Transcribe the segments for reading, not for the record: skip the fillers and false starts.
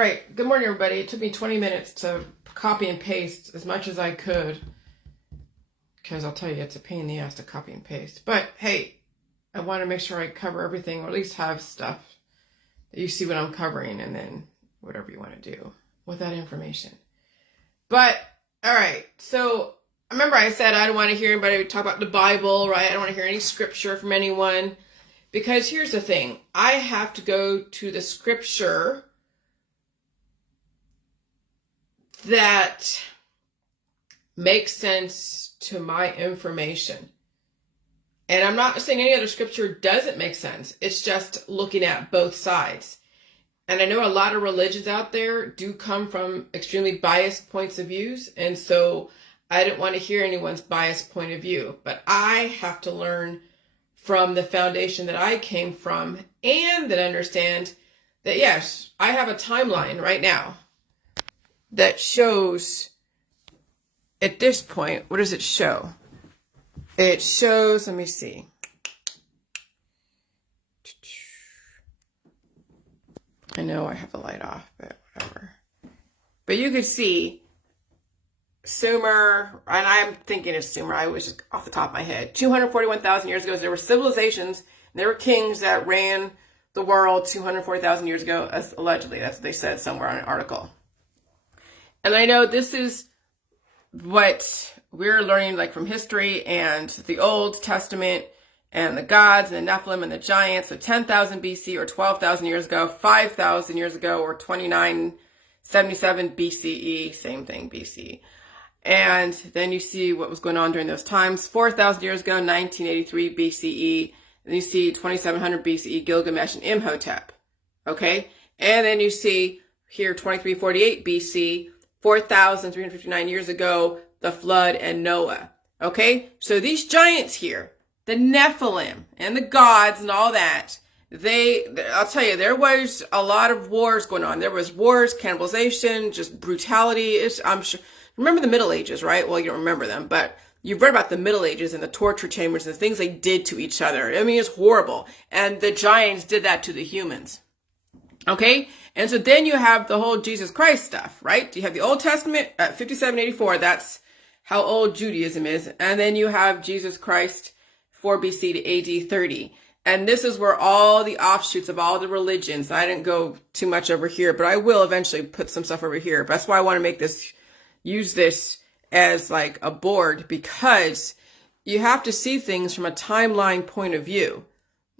right, good morning, everybody. It took me 20 minutes to copy and paste as much as I could, because I'll tell you, it's a pain in the ass to copy and paste. But hey, I want to make sure I cover everything, or at least have stuff that you see what I'm covering, and then whatever you want to do with that information. But, all right, so remember I said I don't want to hear anybody talk about the Bible, right? I don't want to hear any scripture from anyone, because here's the thing. I have to go to the scripture that makes sense to my information. And I'm not saying any other scripture doesn't make sense. It's just looking at both sides. And I know a lot of religions out there do come from extremely biased points of views. And so I didn't want to hear anyone's biased point of view. But I have to learn from the foundation that I came from, and then understand that, yes, I have a timeline right now that shows, at this point, what does it show? It shows, let me see. I know I have the light off, but whatever. But you could see Sumer, and I'm thinking of Sumer, I was just off the top of my head. 241,000 years ago, there were civilizations, there were kings that ran the world 240,000 years ago, allegedly. That's what they said somewhere on an article. And I know this is what we're learning, like, from history and the Old Testament and the gods and the Nephilim and the giants. So 10,000 BC or 12,000 years ago, 5,000 years ago, or 2977 BCE, same thing, BC. And then you see what was going on during those times. 4,000 years ago, 1983 BCE. And you see 2700 BCE, Gilgamesh and Imhotep. Okay? And then you see here 2348 BC, 4,359 years ago, the flood and Noah. Okay? So these giants here, the Nephilim and the gods and all that, I'll tell you, there was a lot of wars going on. There was wars, cannibalization, just brutality. I'm sure. Remember the Middle Ages, right? Well, you don't remember them, but you've read about the Middle Ages and the torture chambers and the things they did to each other. I mean, it's horrible. And the giants did that to the humans. Okay? And so then you have the whole Jesus Christ stuff, right? You have the Old Testament at 5784. That's how old Judaism is. And then you have Jesus Christ 4 BC to AD 30. And this is where all the offshoots of all the religions, I didn't go too much over here, but I will eventually put some stuff over here. But that's why I want to use this as like a board, because you have to see things from a timeline point of view.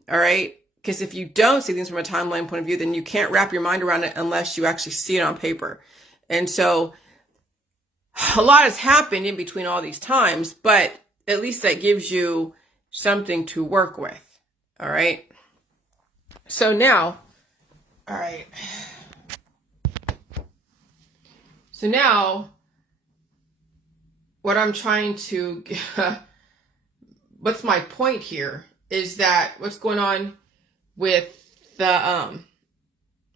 All right? Because if you don't see things from a timeline point of view, then you can't wrap your mind around it unless you actually see it on paper. And so a lot has happened in between all these times, but at least that gives you something to work with. All right. So now, all right. So now, what I'm trying to, what's my point here is that what's going on with the,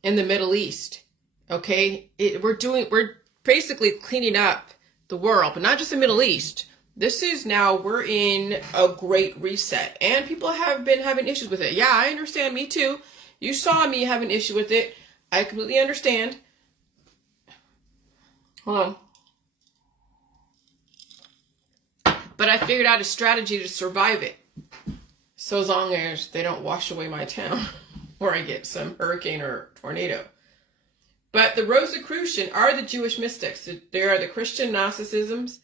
in the Middle East, okay? We're basically cleaning up the world, but not just the Middle East. We're in a great reset, and people have been having issues with it. Yeah, I understand. Me too. You saw me have an issue with it. I completely understand. Hold on. But I figured out a strategy to survive it. So as long as they don't wash away my town or I get some hurricane or tornado. But the Rosicrucian are the Jewish mystics. They are the Christian Gnosticisms.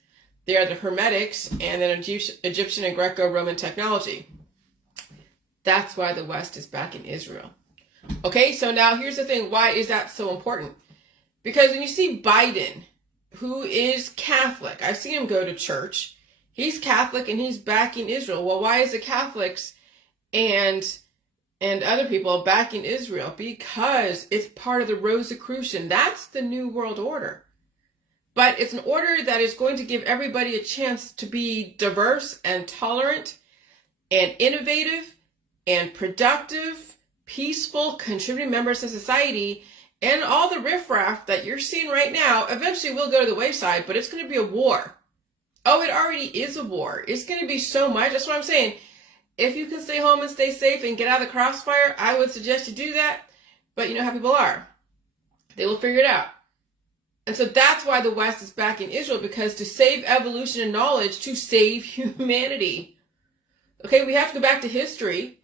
They are the Hermetics, and then Egyptian and Greco-Roman technology. That's why the West is back in Israel. Okay, so now here's the thing. Why is that so important? Because when you see Biden, who is Catholic, I've seen him go to church. He's Catholic and he's backing Israel. Well, why is the Catholics and other people backing Israel? Because it's part of the Rosicrucian. That's the New World Order. But it's an order that is going to give everybody a chance to be diverse and tolerant and innovative and productive, peaceful, contributing members of society. And all the riffraff that you're seeing right now eventually will go to the wayside, but it's going to be a war. Oh, it already is a war. It's going to be so much. That's what I'm saying. If you can stay home and stay safe and get out of the crossfire, I would suggest you do that. But you know how people are. They will figure it out. And so that's why the West is backing Israel, because to save evolution and knowledge, to save humanity. Okay, we have to go back to history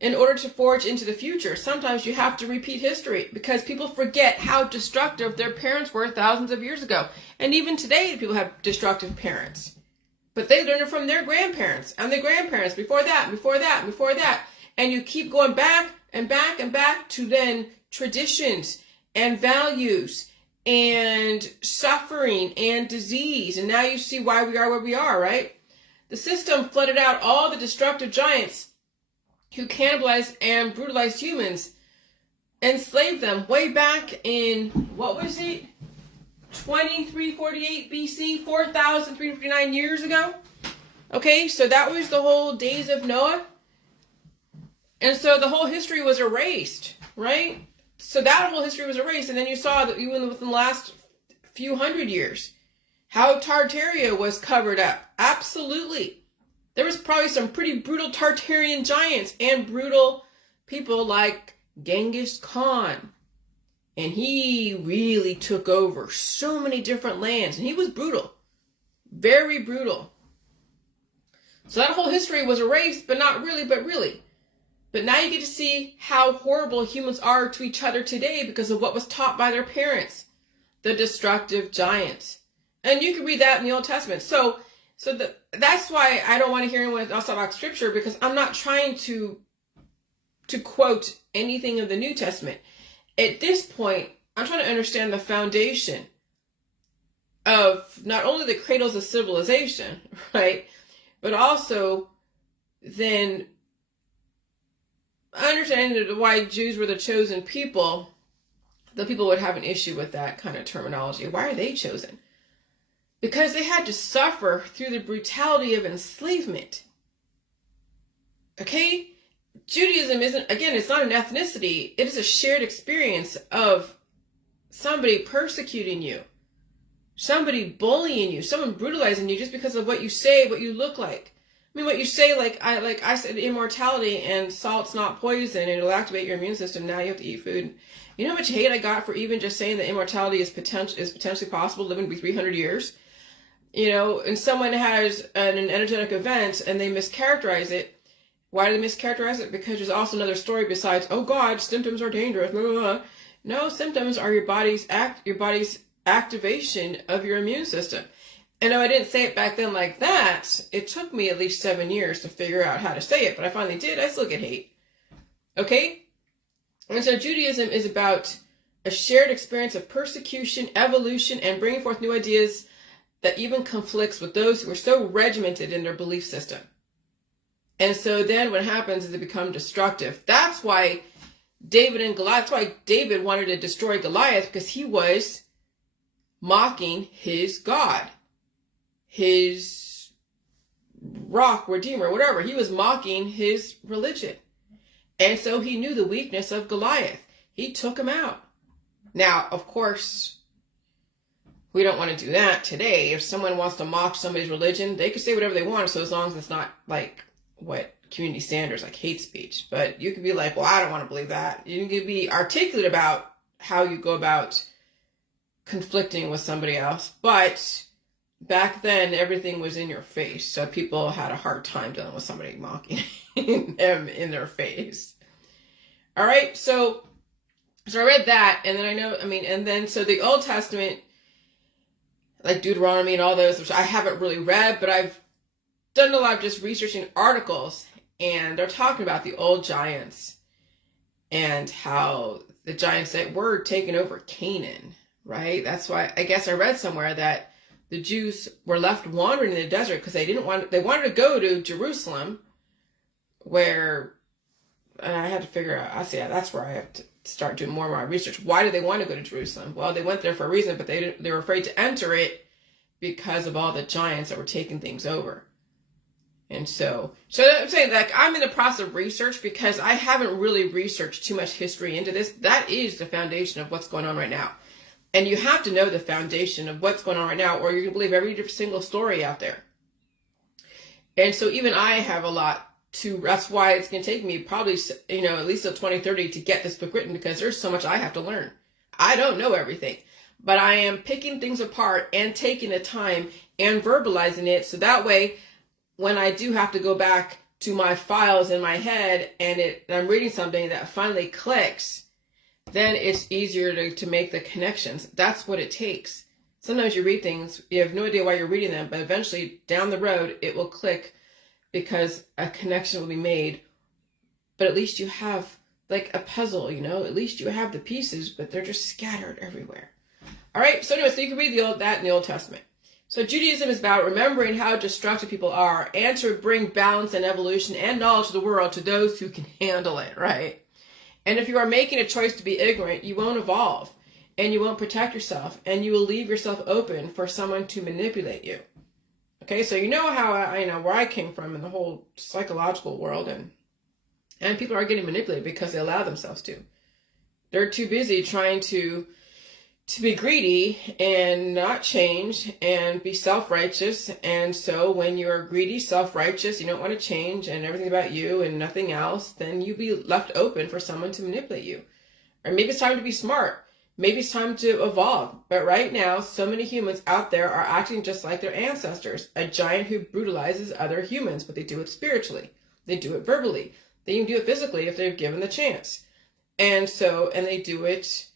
in order to forge into the future. Sometimes you have to repeat history because people forget how destructive their parents were thousands of years ago. And even today, people have destructive parents. But they learned it from their grandparents and their grandparents before that, before that, before that. And you keep going back and back and back to then traditions and values and suffering and disease. And now you see why we are where we are, right? The system flooded out all the destructive giants who cannibalized and brutalized humans, enslaved them way back in, what was it? 2348 BC, 4,359 years ago. Okay, so that was the whole days of Noah. And so the whole history was erased, right? So that whole history was erased. And then you saw that even within the last few hundred years, how Tartaria was covered up. Absolutely. There was probably some pretty brutal Tartarian giants and brutal people like Genghis Khan. And he really took over so many different lands. And he was brutal. Very brutal. So that whole history was erased, but not really, but really. But now you get to see how horrible humans are to each other today because of what was taught by their parents. The destructive giants. And you can read that in the Old Testament. So that's why I don't want to hear anyone else talk about scripture, because I'm not trying to quote anything of the New Testament. At this point, I'm trying to understand the foundation of not only the cradles of civilization, right? But also then understanding why Jews were the chosen people. The people would have an issue with that kind of terminology. Why are they chosen? Because they had to suffer through the brutality of enslavement. Okay? Judaism isn't, again, it's not an ethnicity. It is a shared experience of somebody persecuting you, somebody bullying you, someone brutalizing you just because of what you say, what you look like. I mean, what you say, like I said, immortality and salt's not poison and it'll activate your immune system. Now you have to eat food. You know how much hate I got for even just saying that immortality is potentially possible, living to be 300 years? You know, and someone has an energetic event and they mischaracterize it. Why do they mischaracterize it? Because there's also another story besides, oh God, symptoms are dangerous. Blah, blah, blah. No, symptoms are your body's activation of your immune system. And though I didn't say it back then like that, it took me at least 7 years to figure out how to say it, but I finally did. I still get hate. Okay? And so Judaism is about a shared experience of persecution, evolution, and bringing forth new ideas that even conflicts with those who are so regimented in their belief system. And so then what happens is they become destructive. That's why David wanted to destroy Goliath, because he was mocking his God, his rock, redeemer, whatever. He was mocking his religion. And so he knew the weakness of Goliath. He took him out. Now, of course, we don't want to do that today. If someone wants to mock somebody's religion, they can say whatever they want, so as long as it's not like what community standards, like hate speech. But you could be like, well, I don't want to believe that. You can be articulate about how you go about conflicting with somebody else. But back then, everything was in your face. So people had a hard time dealing with somebody mocking them in their face. All right. So I read that, and then so the Old Testament, like Deuteronomy and all those, which I haven't really read, but I've done a lot of just researching articles, and they're talking about the old giants and how the giants that were taking over Canaan, right? That's why I guess I read somewhere that the Jews were left wandering in the desert because they wanted to go to Jerusalem, where I had to figure out, that's where I have to start doing more and more research. Why do they want to go to Jerusalem? Well, they went there for a reason, but they were afraid to enter it because of all the giants that were taking things over. And so I'm saying, like, I'm in the process of research because I haven't really researched too much history into this. That is the foundation of what's going on right now. And you have to know the foundation of what's going on right now, or you're going to believe every single story out there. And so even I have a lot that's why it's going to take me probably, at least till 2030 to get this book written, because there's so much I have to learn. I don't know everything, but I am picking things apart and taking the time and verbalizing it. So that way, when I do have to go back to my files in my head and I'm reading something that finally clicks, then it's easier to make the connections. That's what it takes. Sometimes you read things, you have no idea why you're reading them, but eventually down the road, it will click because a connection will be made. But at least you have like a puzzle, at least you have the pieces, but they're just scattered everywhere. All right. So anyway, so you can read that in the Old Testament. So Judaism is about remembering how destructive people are and to bring balance and evolution and knowledge to the world to those who can handle it, right? And if you are making a choice to be ignorant, you won't evolve and you won't protect yourself and you will leave yourself open for someone to manipulate you. Okay, so you know how I know where I came from in the whole psychological world, and people are getting manipulated because they allow themselves to. They're too busy trying to be greedy and not change and be self-righteous. And so when you're greedy, self-righteous, you don't want to change and everything about you and nothing else, then you be left open for someone to manipulate you. Or maybe it's time to be smart. Maybe it's time to evolve. But right now, so many humans out there are acting just like their ancestors, a giant who brutalizes other humans, but they do it spiritually. They do it verbally. They even do it physically if they're given the chance. And they do it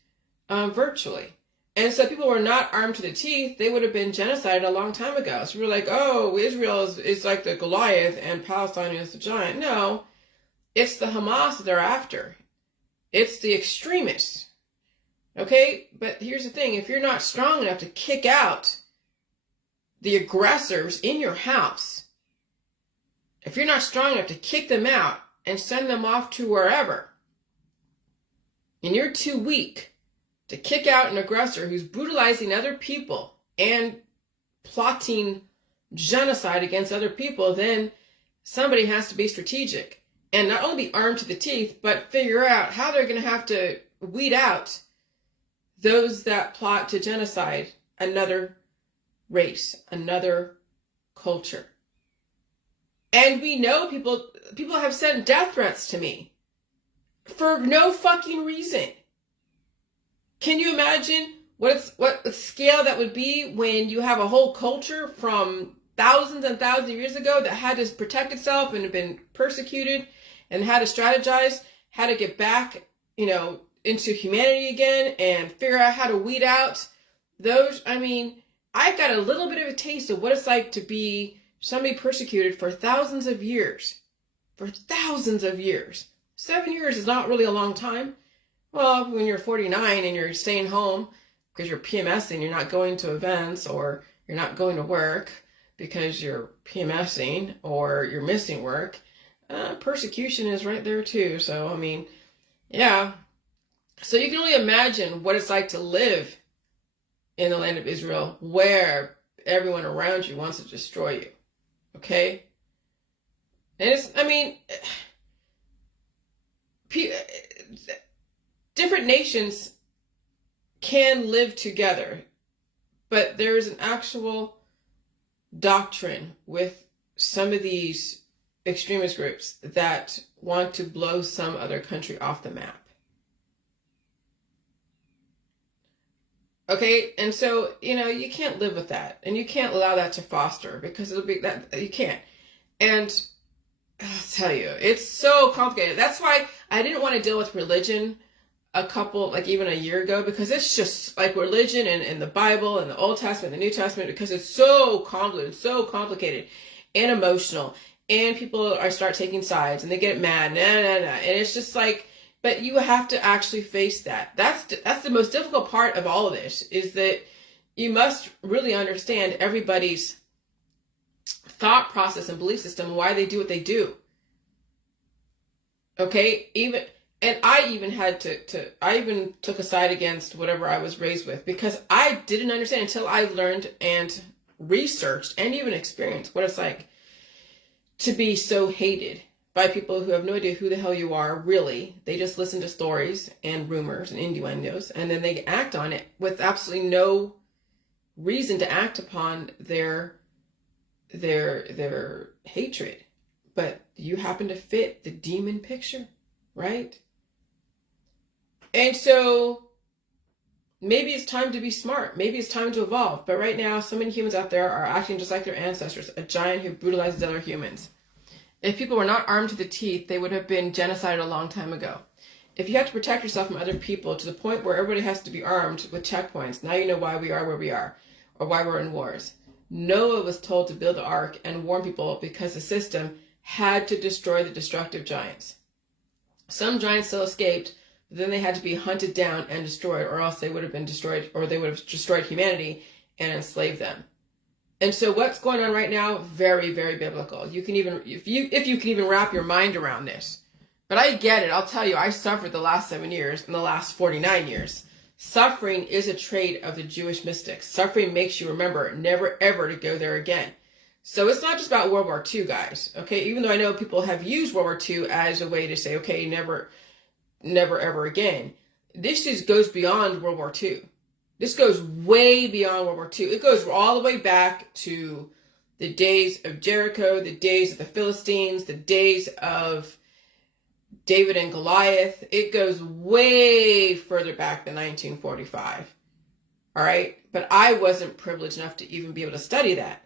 virtually. And so people were not armed to the teeth. They would have been genocided a long time ago. So we were like, oh, Israel is like the Goliath and Palestine is the giant. No, it's the Hamas that they're after. It's the extremists. Okay? But here's the thing. If you're not strong enough to kick out the aggressors in your house, if you're not strong enough to kick them out and send them off to wherever, and you're too weak to kick out an aggressor who's brutalizing other people and plotting genocide against other people, then somebody has to be strategic and not only be armed to the teeth, but figure out how they're going to have to weed out those that plot to genocide another race, another culture. And we know people have sent death threats to me for no fucking reason. Can you imagine what scale that would be when you have a whole culture from thousands and thousands of years ago that had to protect itself and had been persecuted and had to strategize, how to get back, into humanity again and figure out how to weed out those. I mean, I've got a little bit of a taste of what it's like to be somebody persecuted for thousands of years. For thousands of years. 7 years is not really a long time. Well, when you're 49 and you're staying home because you're PMSing, you're not going to events, or you're not going to work because you're PMSing, or you're missing work, persecution is right there too. So, I mean, yeah. So you can only imagine what it's like to live in the land of Israel where everyone around you wants to destroy you. Okay? And different nations can live together, but there's an actual doctrine with some of these extremist groups that want to blow some other country off the map. Okay, and so, you can't live with that, and you can't allow that to foster, because it'll be that you can't. And I'll tell you, it's so complicated. That's why I didn't want to deal with religion even a year ago, because it's just like religion and the Bible and the Old Testament, the New Testament, because it's so convoluted, so complicated and emotional, and people start taking sides and they get mad, and it's just like, but you have to actually face that. That's the most difficult part of all of this, is that you must really understand everybody's thought process and belief system, why they do what they do. Okay, I even had I even took a side against whatever I was raised with, because I didn't understand until I learned and researched and even experienced what it's like to be so hated by people who have no idea who the hell you are, really. They just listen to stories and rumors and innuendos, and then they act on it with absolutely no reason to act upon their hatred. But you happen to fit the demon picture, right? And so maybe it's time to be smart. Maybe it's time to evolve. But right now, so many humans out there are acting just like their ancestors, a giant who brutalizes other humans. If people were not armed to the teeth, they would have been genocided a long time ago. If you have to protect yourself from other people to the point where everybody has to be armed with checkpoints, now you know why we are where we are, or why we're in wars. Noah was told to build the ark and warn people because the system had to destroy the destructive giants. Some giants still escaped, but then they had to be hunted down and destroyed, or else they would have been destroyed, or they would have destroyed humanity and enslaved them. And so what's going on right now, very, very biblical. You can even, if you can even wrap your mind around this. But I get it. I'll tell you, I suffered the last 7 years and the last 49 years. Suffering is a trait of the Jewish mystics. Suffering makes you remember never ever to go there again. So it's not just about World War II, guys. Okay, even though I know people have used World War II as a way to say, okay, never ever again. This goes beyond World War II. This goes way beyond World War II. It goes all the way back to the days of Jericho, the days of the Philistines, the days of David and Goliath. It goes way further back than 1945. All right? But I wasn't privileged enough to even be able to study that.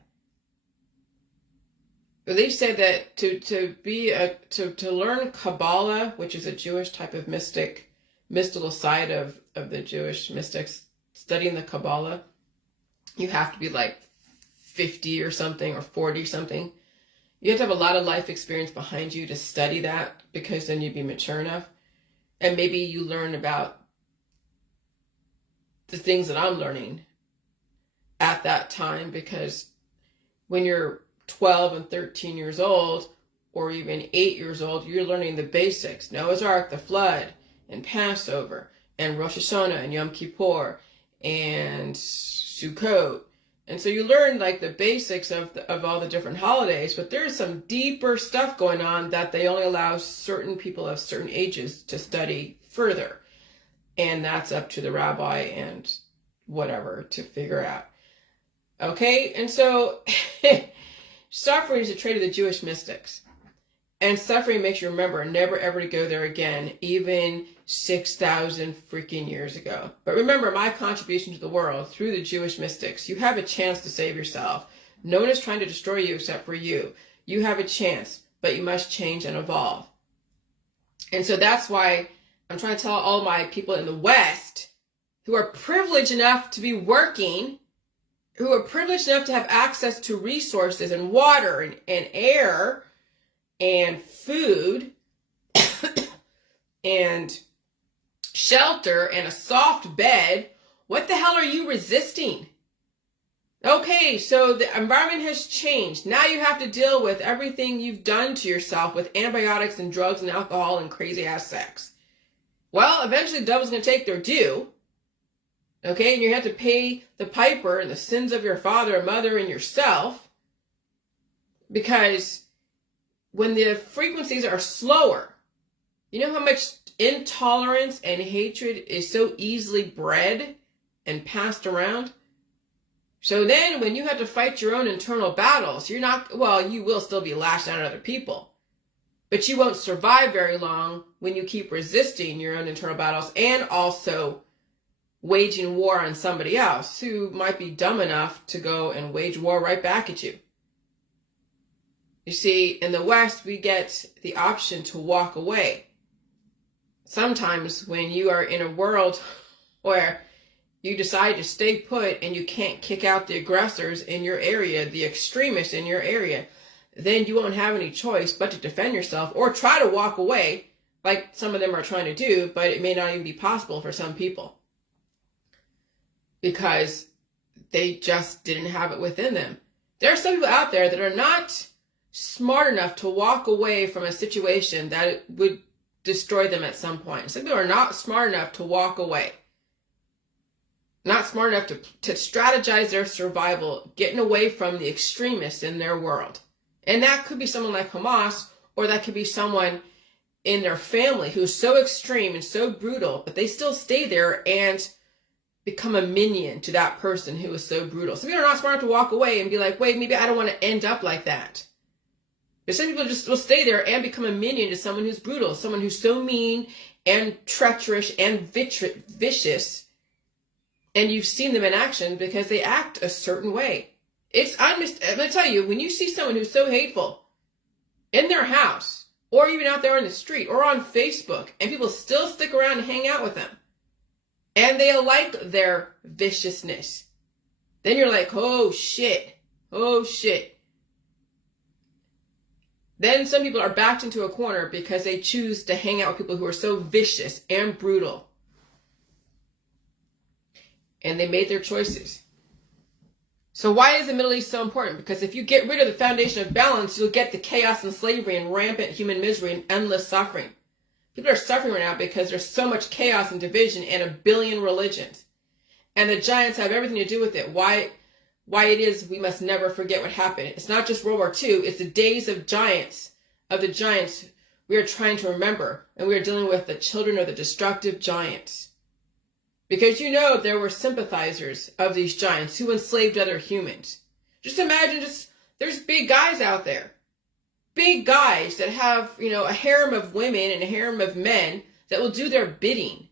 But they said that to learn Kabbalah, which is a Jewish type of mystical side of the Jewish mystics, studying the Kabbalah, you have to be like 50 or something, or 40 something. You have to have a lot of life experience behind you to study that, because then you'd be mature enough. And maybe you learn about the things that I'm learning at that time, because when you're 12 and 13 years old, or even 8 years old, you're learning the basics. Noah's Ark, the flood, and Passover, and Rosh Hashanah, and Yom Kippur, and Sukkot. And so you learn like the basics of all the different holidays, but there's some deeper stuff going on that they only allow certain people of certain ages to study further. And that's up to the rabbi and whatever to figure out. Okay, and so suffering is a trait of the Jewish mystics. And suffering makes you remember never ever to go there again, even 6,000 freaking years ago. But remember my contribution to the world through the Jewish mystics. You have a chance to save yourself. No one is trying to destroy you except for you. You have a chance, but you must change and evolve. And so that's why I'm trying to tell all my people in the West who are privileged enough to be working, who are privileged enough to have access to resources and water and air and food and shelter and a soft bed. What the hell are you resisting? Okay, so the environment has changed. Now you have to deal with everything you've done to yourself with antibiotics and drugs and alcohol and crazy ass sex. Well, eventually the devil's going to take their due. Okay, and you have to pay the piper and the sins of your father and mother and yourself, because when the frequencies are slower, you know how much intolerance and hatred is so easily bred and passed around? So then when you have to fight your own internal battles, you will still be lashed out at other people. But you won't survive very long when you keep resisting your own internal battles and also waging war on somebody else who might be dumb enough to go and wage war right back at you. You see, in the West, we get the option to walk away. Sometimes when you are in a world where you decide to stay put and you can't kick out the aggressors in your area, the extremists in your area, then you won't have any choice but to defend yourself or try to walk away, like some of them are trying to do, but it may not even be possible for some people because they just didn't have it within them. There are some people out there that are not smart enough to walk away from a situation that would destroy them at some point. Some people are not smart enough to walk away. Not smart enough to strategize their survival, getting away from the extremists in their world. And that could be someone like Hamas, or that could be someone in their family who's so extreme and so brutal, but they still stay there and become a minion to that person who is so brutal. Some people are not smart enough to walk away and be like, wait, maybe I don't want to end up like that. But some people just will stay there and become a minion to someone who's brutal, someone who's so mean and treacherous and vicious And you've seen them in action because they act a certain way. I'm going to tell you, when you see someone who's so hateful in their house, or even out there on the street, or on Facebook, and people still stick around and hang out with them, and they like their viciousness, then you're like, oh shit, oh shit. Then some people are backed into a corner because they choose to hang out with people who are so vicious and brutal. And they made their choices. So why is the Middle East so important? Because if you get rid of the foundation of balance, you'll get the chaos and slavery and rampant human misery and endless suffering. People are suffering right now because there's so much chaos and division and 1 billion religions. And the giants have everything to do with it. Why it is we must never forget what happened. It's not just World War II. It's the days of the giants we are trying to remember. And we are dealing with the children of the destructive giants. Because there were sympathizers of these giants who enslaved other humans. Just imagine, there's big guys out there. Big guys that have, a harem of women and a harem of men that will do their bidding.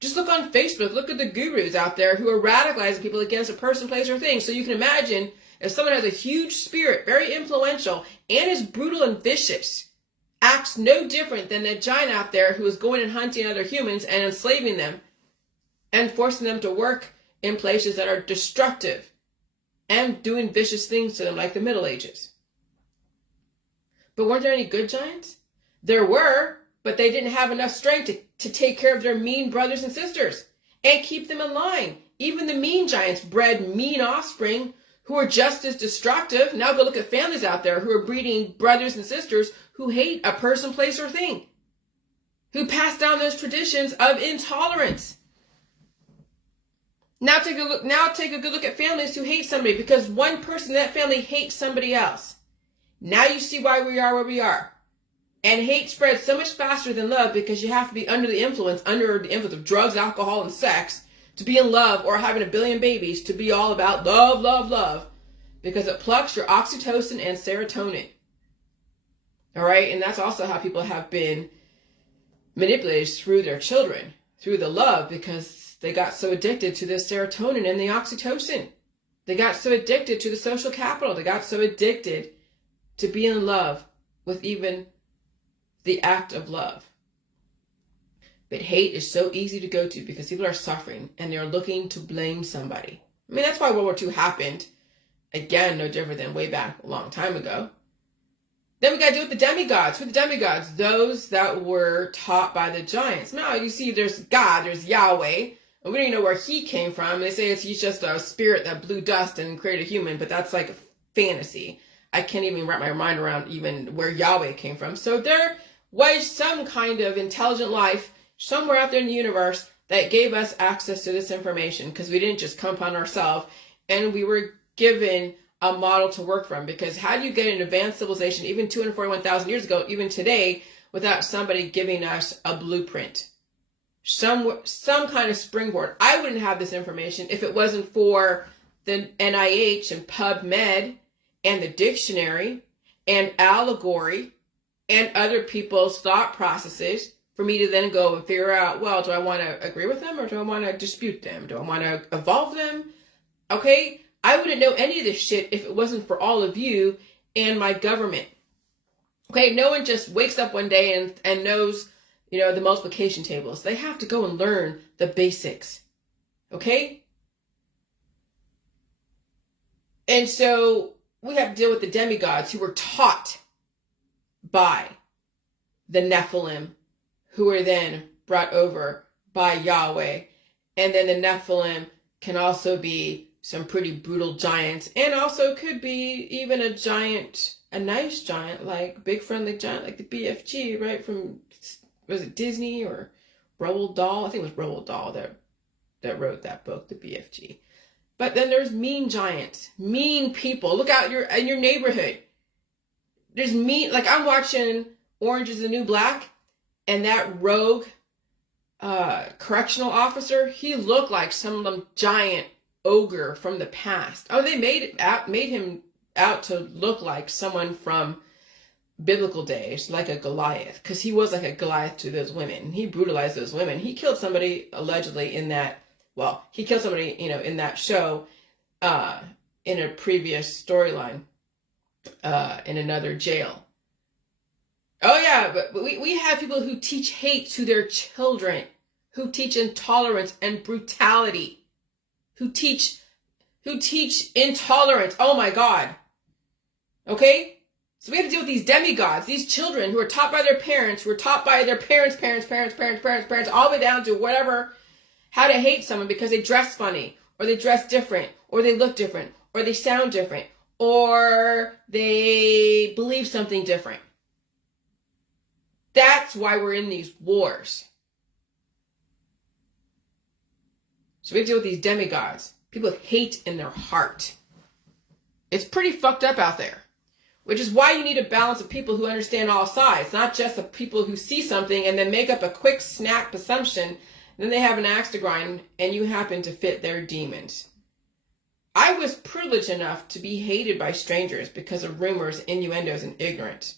Just look on Facebook, look at the gurus out there who are radicalizing people against a person, place, or thing. So you can imagine if someone has a huge spirit, very influential, and is brutal and vicious, acts no different than a giant out there who is going and hunting other humans and enslaving them, and forcing them to work in places that are destructive and doing vicious things to them like the Middle Ages. But weren't there any good giants? There were, but they didn't have enough strength to take care of their mean brothers and sisters and keep them in line. Even the mean giants bred mean offspring who are just as destructive. Now go look at families out there who are breeding brothers and sisters who hate a person, place, or thing, who pass down those traditions of intolerance. Now take a good look at families who hate somebody because one person in that family hates somebody else. Now you see why we are where we are. And hate spreads so much faster than love because you have to be under the influence of drugs, alcohol, and sex to be in love, or having 1 billion babies to be all about love, love, love, because it plucks your oxytocin and serotonin. All right. And that's also how people have been manipulated through their children, through the love, because they got so addicted to the serotonin and the oxytocin. They got so addicted to the social capital. They got so addicted to being in love with even the act of love. But hate is so easy to go to because people are suffering and they're looking to blame somebody. I mean, that's why World War II happened. Again, no different than way back a long time ago. Then we got to deal with the demigods. Who are the demigods? Those that were taught by the giants. Now, you see, there's God, there's Yahweh. And we don't even know where he came from. They say he's just a spirit that blew dust and created a human, but that's like a fantasy. I can't even wrap my mind around even where Yahweh came from. So there was some kind of intelligent life somewhere out there in the universe that gave us access to this information, because we didn't just come upon ourselves, and we were given a model to work from. Because how do you get an advanced civilization, even 241,000 years ago, even today, without somebody giving us a blueprint? Some kind of springboard. I wouldn't have this information if it wasn't for the NIH and PubMed and the dictionary and allegory and other people's thought processes for me to then go and figure out, well, do I want to agree with them or do I want to dispute them? Do I want to evolve them? Okay, I wouldn't know any of this shit if it wasn't for all of you and my government. Okay, no one just wakes up one day and knows, the multiplication tables. They have to go and learn the basics. Okay? And so we have to deal with the demigods who were taught by the Nephilim, who were then brought over by Yahweh. And then the Nephilim can also be some pretty brutal giants, and also could be even a nice giant, like big friendly giant, like the BFG, right? From, was it Disney or Roald Dahl? I think it was Roald Dahl that wrote that book, the BFG. But then there's mean giants, mean people. Look out in your neighborhood. There's mean, like I'm watching Orange is the New Black, and that rogue correctional officer, he looked like some giant ogre from the past. Oh, they made him out to look like someone from biblical days, like a Goliath, because he was like a Goliath to those women. He brutalized those women. He killed somebody allegedly in that well, he killed somebody, you know, in that show, in a previous storyline, in another jail. Oh yeah, but we have people who teach hate to their children, who teach intolerance and brutality, who teach intolerance. Oh my God. Okay? So we have to deal with these demigods, these children who are taught by their parents, who are taught by their parents, all the way down to whatever, how to hate someone because they dress funny, or they dress different, or they look different, or they sound different, or they believe something different. That's why we're in these wars. So we have to deal with these demigods. People with hate in their heart. It's pretty fucked up out there. Which is why you need a balance of people who understand all sides, not just the people who see something and then make up a quick snap assumption, then they have an axe to grind and you happen to fit their demons. I was privileged enough to be hated by strangers because of rumors, innuendos, and ignorance.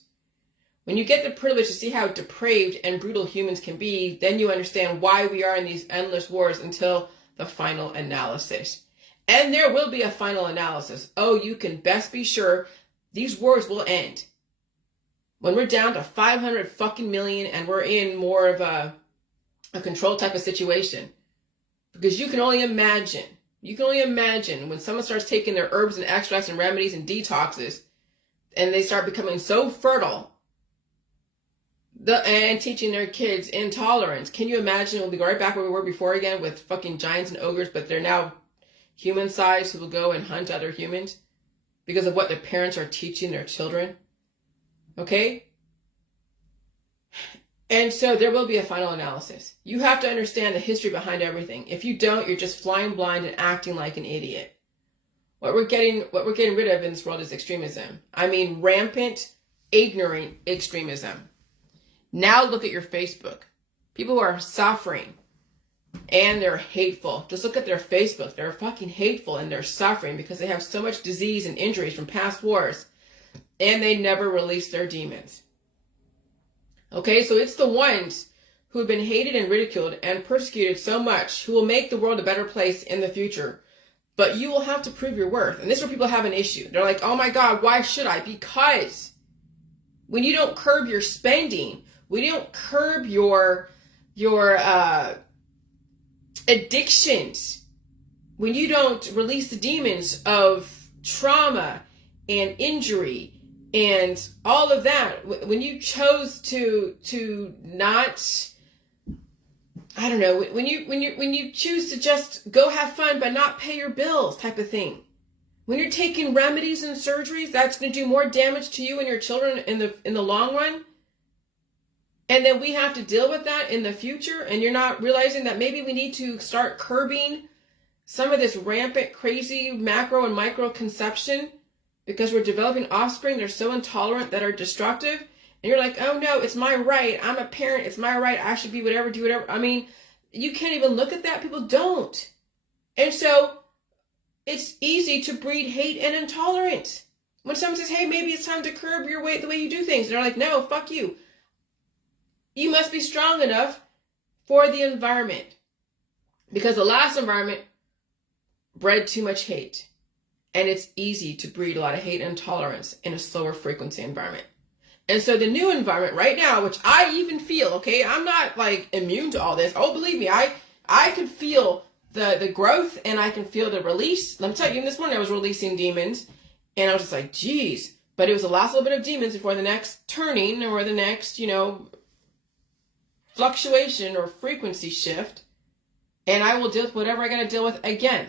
When you get the privilege to see how depraved and brutal humans can be, then you understand why we are in these endless wars until the final analysis. And there will be a final analysis. Oh, you can best be sure these wars will end. When we're down to 500 fucking million and we're in more of a control type of situation. Because you can only imagine when someone starts taking their herbs and extracts and remedies and detoxes and they start becoming so fertile and teaching their kids intolerance. Can you imagine we'll be right back where we were before again with fucking giants and ogres, but they're now human-sized who will go and hunt other humans because of what their parents are teaching their children? Okay? And so there will be a final analysis. You have to understand the history behind everything. If you don't, you're just flying blind and acting like an idiot. What we're getting rid of in this world is extremism. I mean, rampant, ignorant extremism. Now look at your Facebook. People who are suffering and they're hateful. Just look at their Facebook. They're fucking hateful and they're suffering because they have so much disease and injuries from past wars and they never release their demons. Okay, so it's the ones who have been hated and ridiculed and persecuted so much who will make the world a better place in the future. But you will have to prove your worth. And this is where people have an issue. They're like, oh my God, why should I? Because when you don't curb your spending, when you don't curb your addictions, when you don't release the demons of trauma and injury and all of that, when you chose to not, I don't know, when you choose to just go have fun but not pay your bills type of thing, when you're taking remedies and surgeries, that's going to do more damage to you and your children in the long run. And then we have to deal with that in the future, and you're not realizing that maybe we need to start curbing some of this rampant, crazy macro and micro conception because we're developing offspring. They're so intolerant that are destructive. And you're like, oh no, it's my right. I'm a parent. It's my right. I should be whatever, do whatever. I mean, you can't even look at that. People don't. And so it's easy to breed hate and intolerance. When someone says, hey, maybe it's time to curb the way you do things. And they're like, no, fuck you. You must be strong enough for the environment. Because the last environment bred too much hate. And it's easy to breed a lot of hate and intolerance in a slower frequency environment. And so the new environment right now, which I even feel, okay, I'm not like immune to all this. Oh, believe me, I can feel the growth and I can feel the release. Let me tell you, this morning I was releasing demons and I was just like, geez. But it was the last little bit of demons before the next turning or the next, fluctuation or frequency shift. And I will deal with whatever I got to deal with again.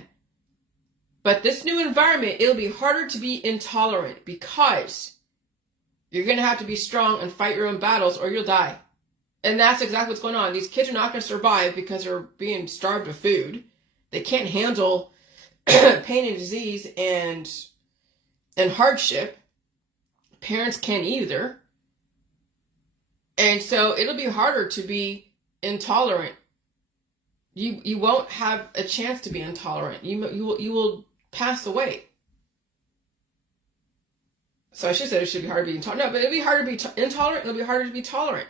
But this new environment, it'll be harder to be intolerant because you're going to have to be strong and fight your own battles or you'll die. And that's exactly what's going on. These kids are not going to survive because they're being starved of food. They can't handle pain and disease and hardship. Parents can't either. And so it'll be harder to be intolerant. You won't have a chance to be intolerant. You will pass away. So I should say it should be hard to be intolerant. No, but it'll be harder to be intolerant and it'll be harder to be tolerant.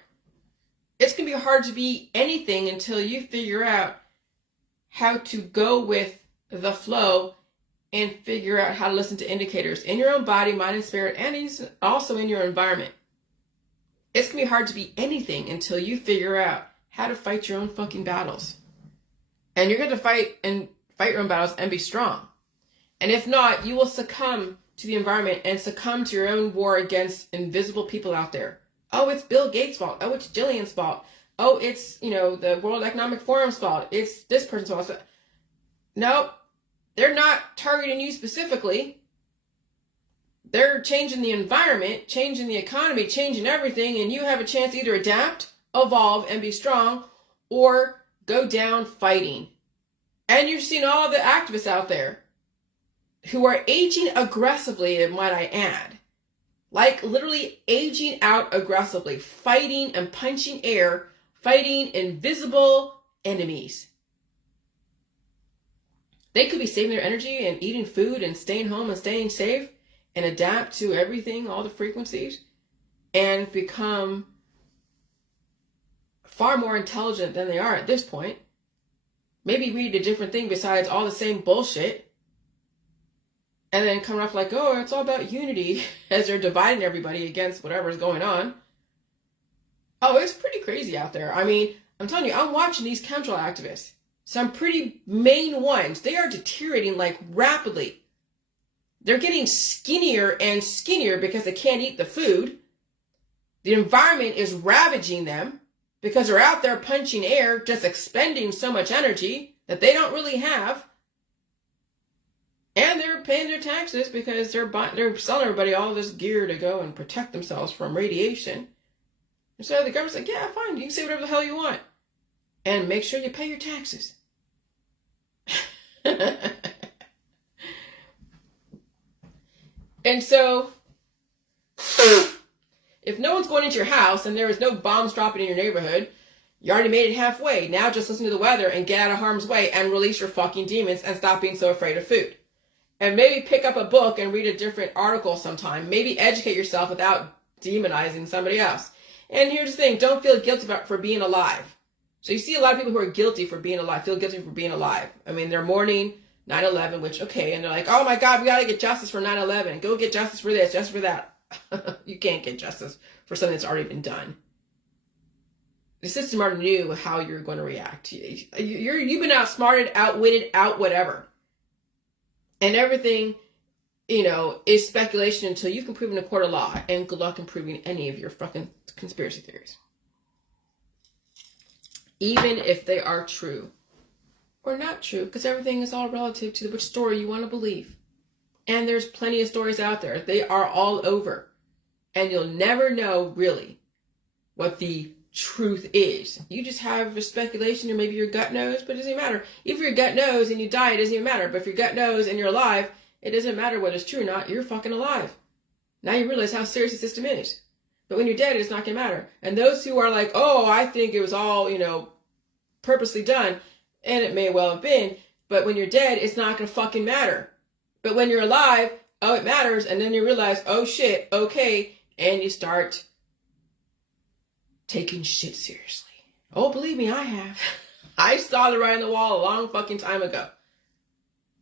It's going to be hard to be anything until you figure out how to go with the flow and figure out how to listen to indicators in your own body, mind, and spirit, and also in your environment. It's going to be hard to be anything until you figure out how to fight your own fucking battles. And you're going to fight your own battles and be strong. And if not, you will succumb to the environment and succumb to your own war against invisible people out there. Oh, it's Bill Gates' fault. Oh, it's Jillian's fault. Oh, it's, the World Economic Forum's fault. It's this person's fault. Nope. They're not targeting you specifically. They're changing the environment, changing the economy, changing everything, and you have a chance to either adapt, evolve, and be strong, or go down fighting. And you've seen all the activists out there who are aging aggressively, might I add. Like literally aging out aggressively, fighting and punching air, fighting invisible enemies. They could be saving their energy and eating food and staying home and staying safe and adapt to everything, all the frequencies, and become far more intelligent than they are at this point. Maybe read a different thing besides all the same bullshit. And then coming off like, oh, it's all about unity as they're dividing everybody against whatever's going on. Oh, it's pretty crazy out there. I mean, I'm telling you, I'm watching these chemtrail activists. Some pretty main ones. They are deteriorating like rapidly. They're getting skinnier and skinnier because they can't eat the food. The environment is ravaging them because they're out there punching air, just expending so much energy that they don't really have. And they're paying their taxes because they're selling everybody all this gear to go and protect themselves from radiation. And so the government's like, yeah, fine, you can say whatever the hell you want. And make sure you pay your taxes. And so, if no one's going into your house and there is no bombs dropping in your neighborhood, you already made it halfway. Now just listen to the weather and get out of harm's way and release your fucking demons and stop being so afraid of food. And maybe pick up a book and read a different article sometime. Maybe educate yourself without demonizing somebody else. And here's the thing, don't feel guilty for being alive. So you see a lot of people who are guilty for being alive, feel guilty for being alive. I mean, they're mourning 9/11, which, okay, and they're like, oh my God, we gotta get justice for 9/11. Go get justice for this, justice for that. You can't get justice for something that's already been done. The system already knew how you're going to react. You've been outsmarted, outwitted, out whatever. And everything, is speculation until you can prove in a court of law. And good luck in proving any of your fucking conspiracy theories. Even if they are true. Or not true, because everything is all relative to which story you want to believe. And there's plenty of stories out there. They are all over. And you'll never know, really, what the truth is. You just have a speculation, or maybe your gut knows, but it doesn't matter. If your gut knows and you die, it doesn't even matter. But if your gut knows and you're alive, it doesn't matter whether it's true or not. You're fucking alive. Now you realize how serious the system is. But when you're dead, it's not going to matter. And those who are like, oh, I think it was all, purposely done, and it may well have been, but when you're dead, it's not going to fucking matter. But when you're alive, oh, it matters, and then you realize, oh shit, okay, and you start taking shit seriously. Oh, believe me, I have. I saw the writing on the wall a long fucking time ago.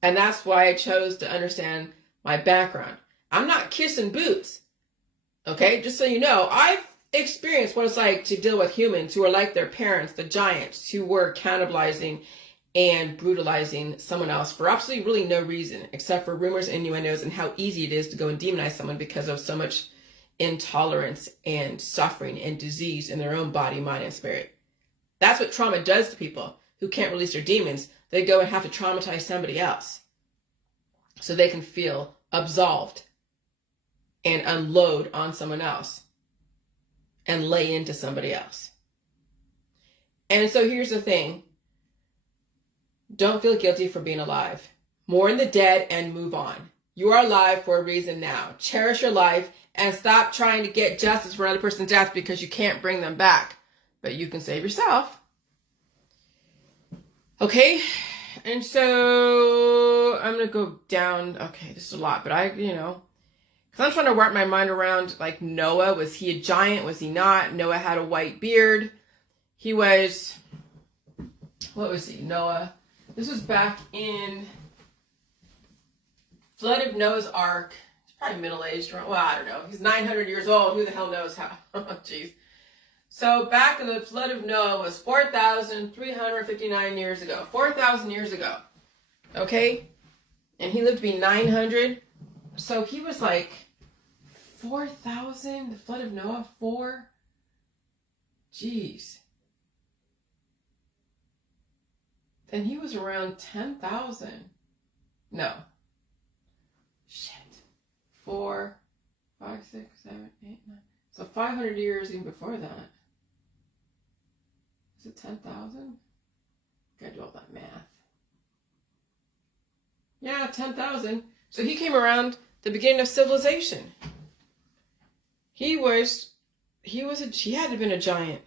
And that's why I chose to understand my background. I'm not kissing boots. Okay, just so you know, I've experienced what it's like to deal with humans who are like their parents, the giants, who were cannibalizing and brutalizing someone else for absolutely really no reason, except for rumors, innuendos, and how easy it is to go and demonize someone because of so much intolerance and suffering and disease in their own body, mind, and spirit. That's what trauma does to people who can't release their demons. They go and have to traumatize somebody else so they can feel absolved and unload on someone else and lay into somebody else. And so here's the thing. Don't feel guilty for being alive. Mourn the dead and move on. You are alive for a reason now. Cherish your life and stop trying to get justice for another person's death because you can't bring them back. But you can save yourself. Okay? And so I'm going to go down. Okay, this is a lot, but because I'm trying to wrap my mind around, like, Noah. Was he a giant? Was he not? Noah had a white beard. He was, what was he? Noah This was back in flood of Noah's Ark. He's probably middle-aged. Well, I don't know. He's 900 years old. Who the hell knows how? Oh, jeez. So back in the flood of Noah was 4,359 years ago. 4,000 years ago. Okay? And he lived to be 900. So he was like 4,000. The flood of Noah, 4. Jeez. Then he was around 10,000. No. Shit. 4, 5, 6, 7, 8, 9. So 500 years even before that. Is it 10,000? Gotta do all that math. Yeah, 10,000. So he came around the beginning of civilization. He had to have been a giant.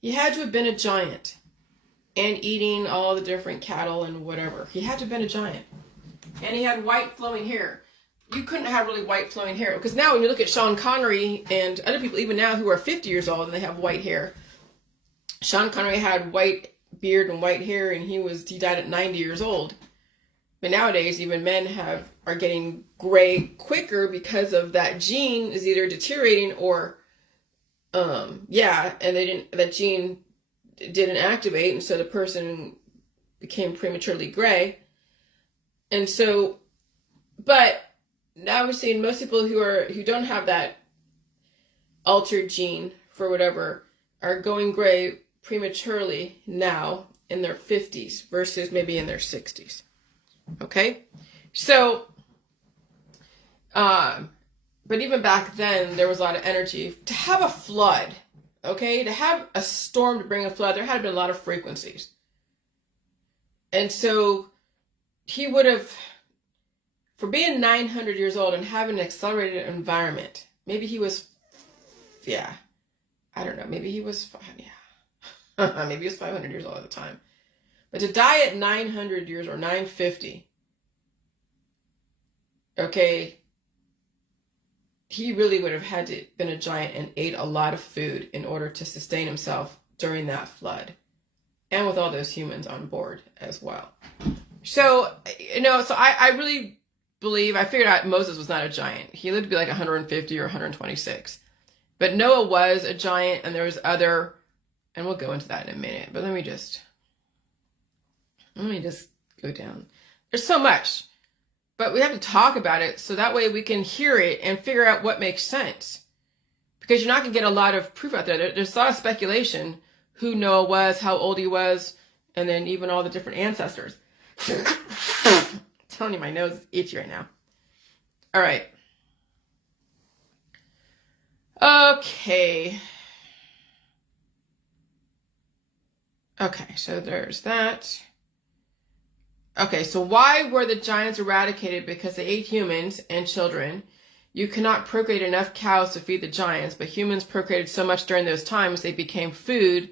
He had to have been a giant. And eating all the different cattle and whatever. He had to have been a giant. And he had white flowing hair. You couldn't have really white flowing hair. Because now when you look at Sean Connery and other people even now who are 50 years old and they have white hair. Sean Connery had white beard and white hair and he died at 90 years old. But nowadays even men are getting gray quicker because of that gene is either deteriorating or and that gene didn't activate, and so the person became prematurely gray. And so, but now we're seeing most people who don't have that altered gene for whatever are going gray prematurely now in their 50s versus maybe in their 60s. Okay? So, but even back then, there was a lot of energy. To have a flood, okay, to have a storm to bring a flood, there had been a lot of frequencies. And so he would have, for being 900 years old and having an accelerated environment, maybe he was, I don't know, maybe he was 500 years old at the time. But to die at 900 years or 950, okay, he really would have had to been a giant and ate a lot of food in order to sustain himself during that flood. And with all those humans on board as well. So, I really believe, I figured out Moses was not a giant. He lived to be like 150 or 126. But Noah was a giant, and there was other, and we'll go into that in a minute, but let me just go down. There's so much, but we have to talk about it so that way we can hear it and figure out what makes sense. Because you're not going to get a lot of proof out there. There's a lot of speculation, who Noah was, how old he was, and then even all the different ancestors. I'm telling you, my nose is itchy right now. All right. Okay, so there's that. Okay, so why were the giants eradicated? Because they ate humans and children. You cannot procreate enough cows to feed the giants, but humans procreated so much during those times they became food,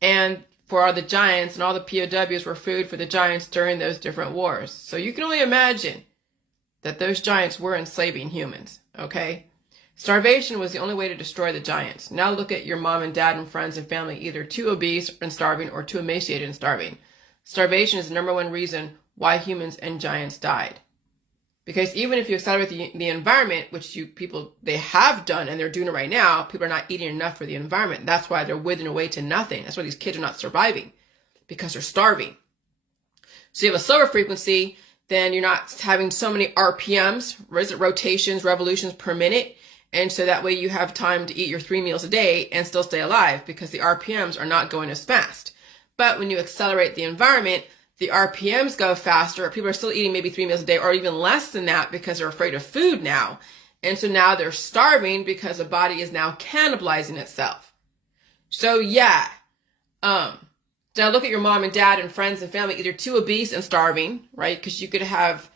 and for all the giants, and all the POWs were food for the giants during those different wars. So you can only imagine that those giants were enslaving humans, okay? Starvation was the only way to destroy the giants. Now look at your mom and dad and friends and family, either too obese and starving or too emaciated and starving. Starvation is the number one reason why humans and giants died. Because even if you accelerate the environment, which they have done and they're doing it right now, people are not eating enough for the environment. That's why they're withering away to nothing. That's why these kids are not surviving, because they're starving. So you have a slower frequency, then you're not having so many RPMs, rotations, revolutions per minute. And so that way you have time to eat your 3 meals a day and still stay alive, because the RPMs are not going as fast. But when you accelerate the environment, the RPMs go faster. People are still eating maybe 3 meals a day or even less than that because they're afraid of food now. And so now they're starving because the body is now cannibalizing itself. So now look at your mom and dad and friends and family, either too obese and starving, right? Because you could have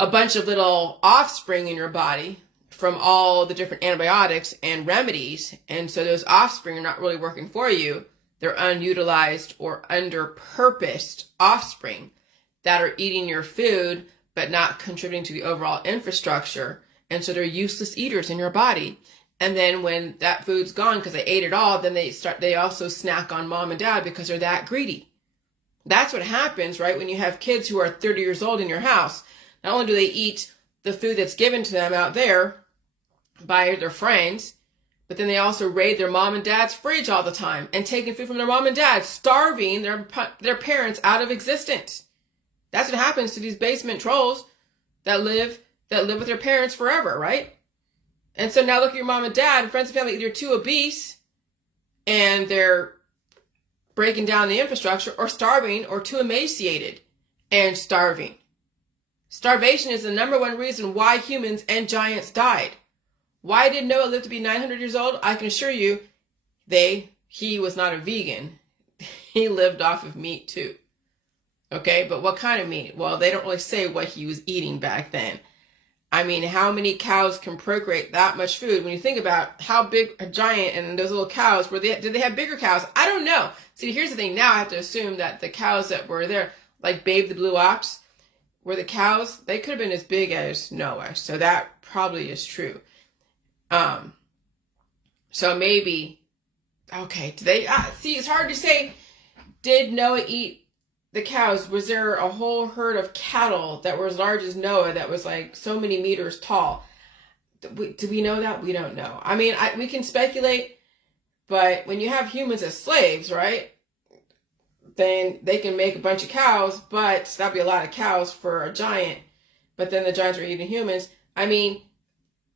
a bunch of little offspring in your body from all the different antibiotics and remedies. And so those offspring are not really working for you. They're unutilized or under-purposed offspring that are eating your food but not contributing to the overall infrastructure. And so they're useless eaters in your body. And then when that food's gone because they ate it all, then they also snack on mom and dad because they're that greedy. That's what happens, right? When you have kids who are 30 years old in your house, not only do they eat the food that's given to them out there by their friends, but then they also raid their mom and dad's fridge all the time and taking food from their mom and dad, starving their parents out of existence. That's what happens to these basement trolls that live with their parents forever, right? And so now look at your mom and dad and friends and family, either too obese and they're breaking down the infrastructure, or starving, or too emaciated and starving. Starvation is the number one reason why humans and giants died. Why did Noah live to be 900 years old? I can assure you, he was not a vegan. He lived off of meat too. Okay, but what kind of meat? Well, they don't really say what he was eating back then. I mean, how many cows can procreate that much food? When you think about how big a giant and those little cows were, did they have bigger cows? I don't know. See, here's the thing. Now I have to assume that the cows that were there, like Babe the Blue Ox, were the cows, they could have been as big as Noah. So that probably is true. So maybe, okay, see, it's hard to say, did Noah eat the cows? Was there a whole herd of cattle that were as large as Noah that was like so many meters tall? Do we know that? We don't know. I mean, we can speculate, but when you have humans as slaves, right, then they can make a bunch of cows, but that'd be a lot of cows for a giant. But then the giants are eating humans. I mean,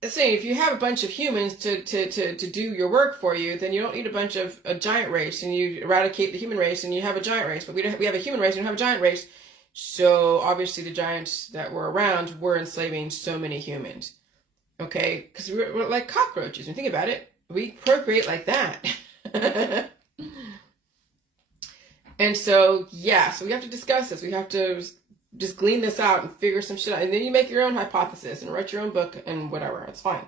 saying if you have a bunch of humans to do your work for you, then you don't need a giant race, and you eradicate the human race and you have a giant race. But we have a human race and you have a giant race. So obviously the giants that were around were enslaving so many humans. Okay, because we're like cockroaches. When you think about it, we procreate like that. And so, yeah, so we have to discuss this. We have to just glean this out and figure some shit out. And then you make your own hypothesis and write your own book and whatever. It's fine.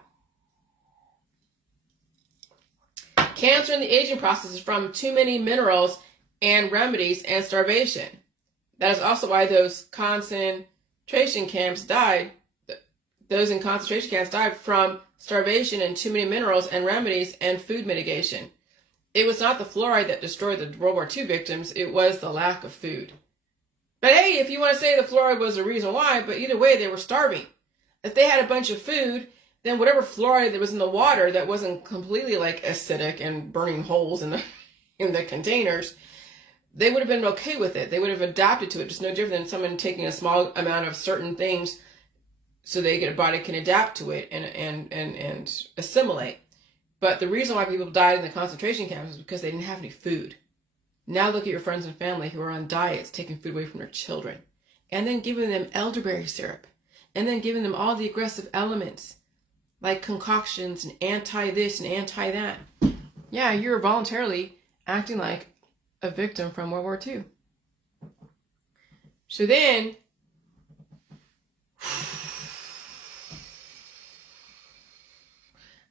Cancer in the aging process is from too many minerals and remedies and starvation. That is also why those concentration camps died. Those in concentration camps died from starvation and too many minerals and remedies and food mitigation. It was not the fluoride that destroyed the World War II victims. It was the lack of food. But hey, if you want to say the fluoride was the reason why, but either way, they were starving. If they had a bunch of food, then whatever fluoride that was in the water that wasn't completely like acidic and burning holes in the containers, they would have been okay with it. They would have adapted to it. Just no different than someone taking a small amount of certain things so their body can adapt to it and assimilate. But the reason why people died in the concentration camps is because they didn't have any food. Now look at your friends and family who are on diets, taking food away from their children, and then giving them elderberry syrup, and then giving them all the aggressive elements, like concoctions and anti-this and anti-that. Yeah, you're voluntarily acting like a victim from World War II. So then,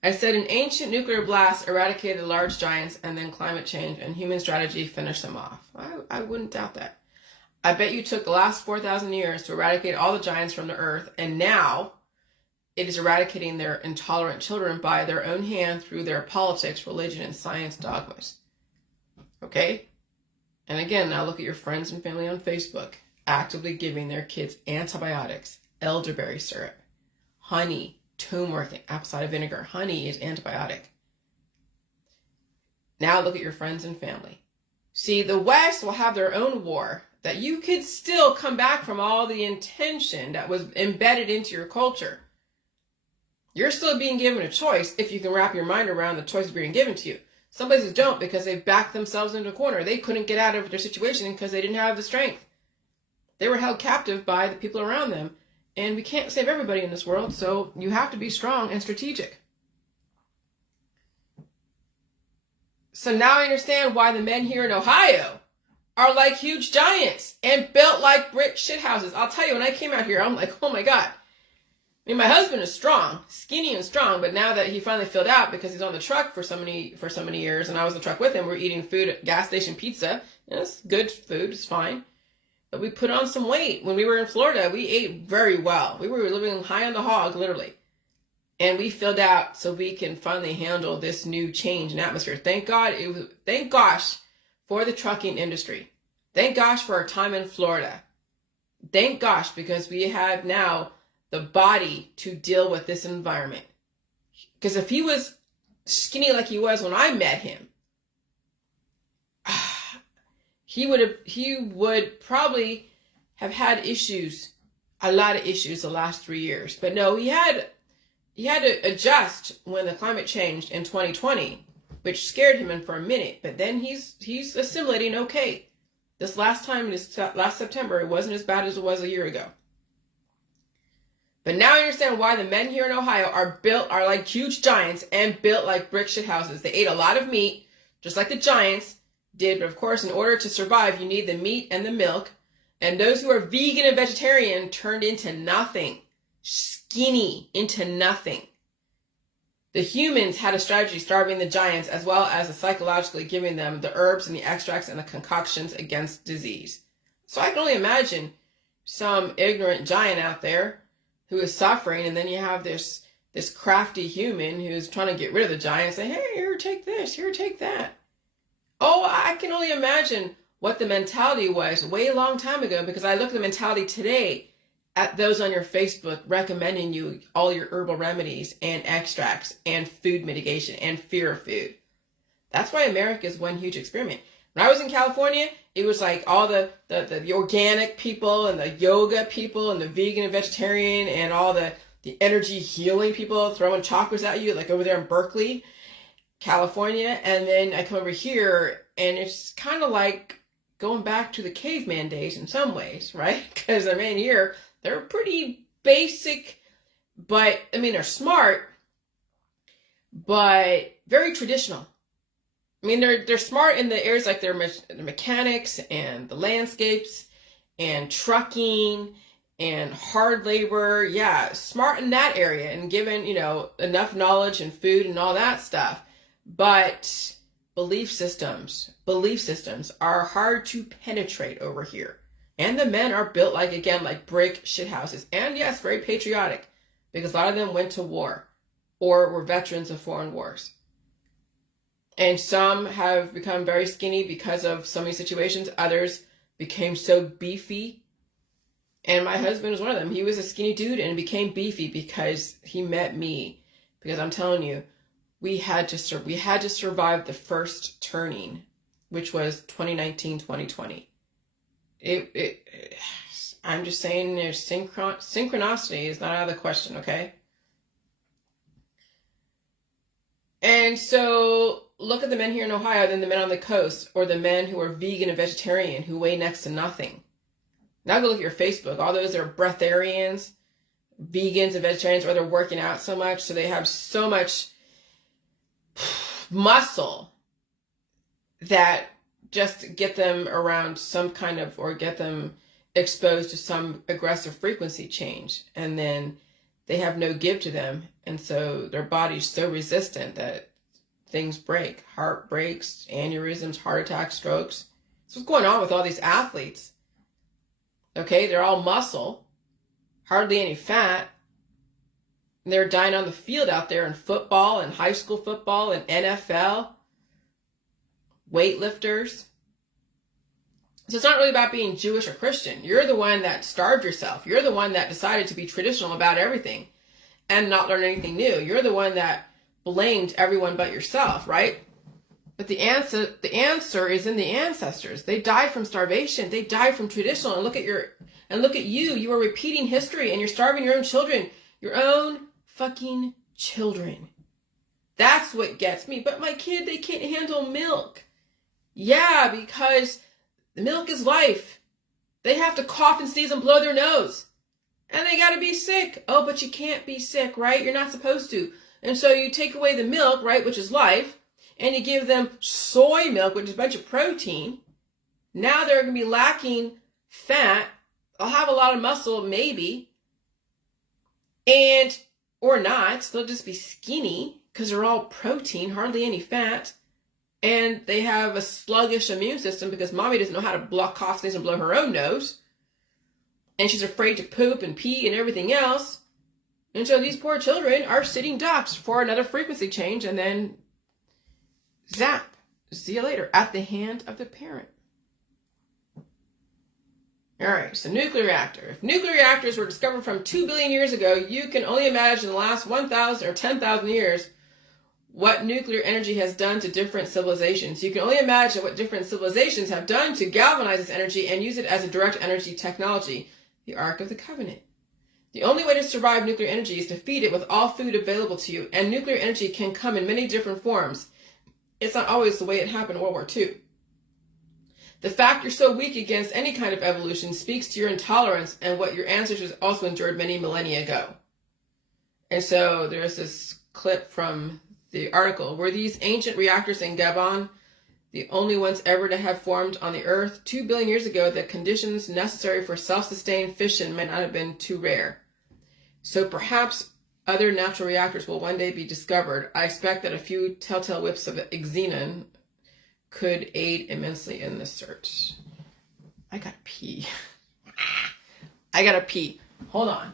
I said an ancient nuclear blast eradicated the large giants, and then climate change and human strategy finished them off. I wouldn't doubt that. I bet you took the last 4,000 years to eradicate all the giants from the earth, and now it is eradicating their intolerant children by their own hand through their politics, religion, and science dogmas. Okay? And again, now look at your friends and family on Facebook actively giving their kids antibiotics, elderberry syrup, honey, turmeric, and apple cider vinegar. Honey is antibiotic. Now look at your friends and family. See, the West will have their own war that you could still come back from all the intention that was embedded into your culture. You're still being given a choice if you can wrap your mind around the choices being given to you. Some places don't because they've backed themselves into a corner. They couldn't get out of their situation because they didn't have the strength. They were held captive by the people around them. And we can't save everybody in this world, so you have to be strong and strategic. So now I understand why the men here in Ohio are like huge giants and built like brick shithouses. I'll tell you, when I came out here, I'm like, oh my God. I mean, my husband is strong, skinny and strong, but now that he finally filled out because he's on the truck for so many years, and I was on the truck with him, we're eating food at gas station pizza. And it's good food, it's fine. But we put on some weight. When we were in Florida, we ate very well. We were living high on the hog, literally. And we filled out so we can finally handle this new change in atmosphere. Thank gosh for the trucking industry. Thank gosh for our time in Florida. Thank gosh, because we have now the body to deal with this environment. Because if he was skinny like he was when I met him, he would probably have had issues, a lot of issues the last 3 years. But no, he had to adjust when the climate changed in 2020, which scared him in for a minute. But then he's assimilating okay. This last September, it wasn't as bad as it was a year ago. But now I understand why the men here in Ohio are like huge giants and built like brick shit houses. They ate a lot of meat, just like the giants did. But of course, in order to survive, you need the meat and the milk. And those who are vegan and vegetarian turned into nothing. Skinny into nothing. The humans had a strategy starving the giants, as well as psychologically giving them the herbs and the extracts and the concoctions against disease. So I can only imagine some ignorant giant out there who is suffering, and then you have this crafty human who's trying to get rid of the giant, say, hey, here, take this, here, take that. Oh, I can only imagine what the mentality was way a long time ago, because I look at the mentality today at those on your Facebook recommending you all your herbal remedies and extracts and food mitigation and fear of food. That's why America is one huge experiment. When I was in California, it was like all the organic people and the yoga people and the vegan and vegetarian and all the energy healing people throwing chakras at you, like over there in Berkeley, California. And then I come over here and it's kind of like going back to the caveman days in some ways, right? Because I mean, here, they're pretty basic, but I mean, they're smart, but very traditional. I mean, they're smart in the areas like the mechanics and the landscapes and trucking and hard labor. Yeah, smart in that area and given, enough knowledge and food and all that stuff. But belief systems are hard to penetrate over here. And the men are built like brick shit houses. And yes, very patriotic, because a lot of them went to war or were veterans of foreign wars. And some have become very skinny because of so many situations. Others became so beefy. And my husband was one of them. He was a skinny dude and became beefy because he met me. Because I'm telling you, we had to survive the first turning, which was 2019, 2020. I'm just saying there's synchronicity is not out of the question, okay? And so look at the men here in Ohio, then the men on the coast, or the men who are vegan and vegetarian who weigh next to nothing. Now go look at your Facebook. All those are breatharians, vegans and vegetarians, or they're working out so much, so they have so much muscle that just get them around some kind of, or get them exposed to some aggressive frequency change. And then they have no give to them. And so their body's so resistant that things break. Heart breaks, aneurysms, heart attacks, strokes. That's what's going on with all these athletes. Okay, they're all muscle, hardly any fat. They're dying on the field out there in football and high school football and NFL, weightlifters. So it's not really about being Jewish or Christian. You're the one that starved yourself. You're the one that decided to be traditional about everything and not learn anything new. You're the one that blamed everyone but yourself, right? But the answer is in the ancestors. They died from starvation. They died from traditional. And look at you. You are repeating history and you're starving your own children. Your own fucking children. That's what gets me. But my kid, they can't handle milk. Yeah, because the milk is life. They have to cough and sneeze and blow their nose. And they got to be sick. Oh, but you can't be sick, right? You're not supposed to. And so you take away the milk, right, which is life, and you give them soy milk, which is a bunch of protein. Now they're going to be lacking fat. They'll have a lot of muscle, maybe. Or not. They'll just be skinny because they're all protein, hardly any fat. And they have a sluggish immune system because mommy doesn't know how to block cough, sneeze, and blow her own nose. And she's afraid to poop and pee and everything else. And so these poor children are sitting ducks for another frequency change and then zap. See you later at the hand of the parent. All right, so nuclear reactor. If nuclear reactors were discovered from 2 billion years ago, you can only imagine the last 1,000 or 10,000 years what nuclear energy has done to different civilizations. You can only imagine what different civilizations have done to galvanize this energy and use it as a direct energy technology, the Ark of the Covenant. The only way to survive nuclear energy is to feed it with all food available to you, and nuclear energy can come in many different forms. It's not always the way it happened in World War II. The fact you're so weak against any kind of evolution speaks to your intolerance and what your ancestors also endured many millennia ago. And so there's this clip from the article. Were these ancient reactors in Gabon the only ones ever to have formed on the Earth? 2 billion years ago, the conditions necessary for self-sustained fission may not have been too rare. So perhaps other natural reactors will one day be discovered. I expect that a few telltale whiffs of xenon could aid immensely in this search. I gotta pee. I gotta pee. Hold on.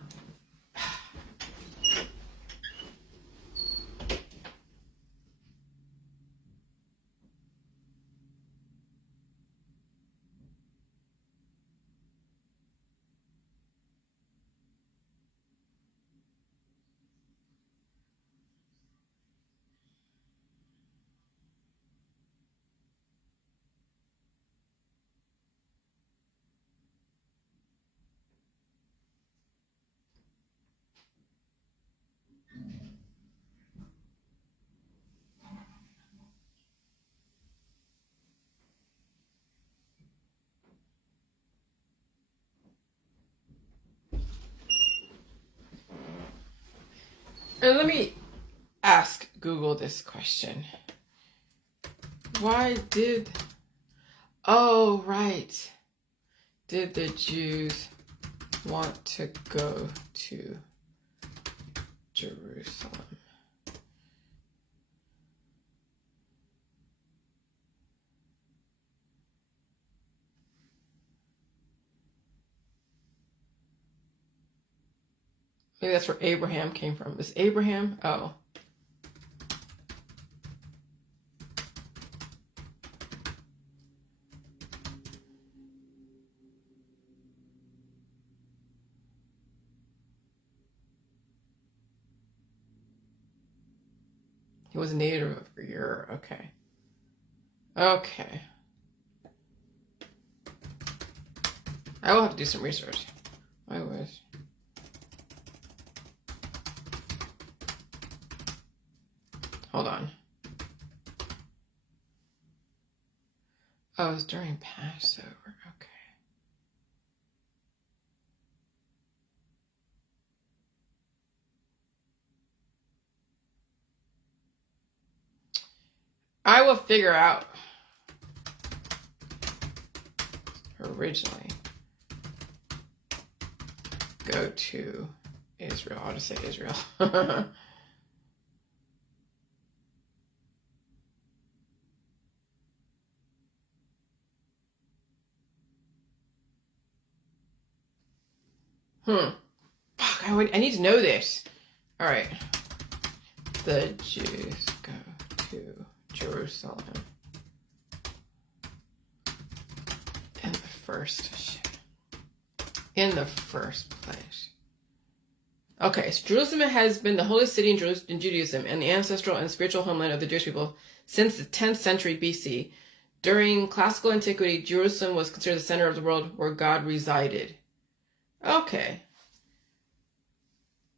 And let me ask Google this question. Why did... Oh, right. Did the Jews want to go to Jerusalem? Maybe that's where Abraham came from. Is Abraham? Oh. He was a native of Ur. Okay. Okay. I will have to do some research. I wish. Hold on. Oh, it was during Passover. Okay. I will figure out originally go to Israel. I'll just say Israel. Fuck, I need to know this. All right. The Jews go to Jerusalem in the first place. Okay, so Jerusalem has been the holy city in Judaism and the ancestral and spiritual homeland of the Jewish people since the 10th century BC. During classical antiquity, Jerusalem was considered the center of the world where God resided. Okay.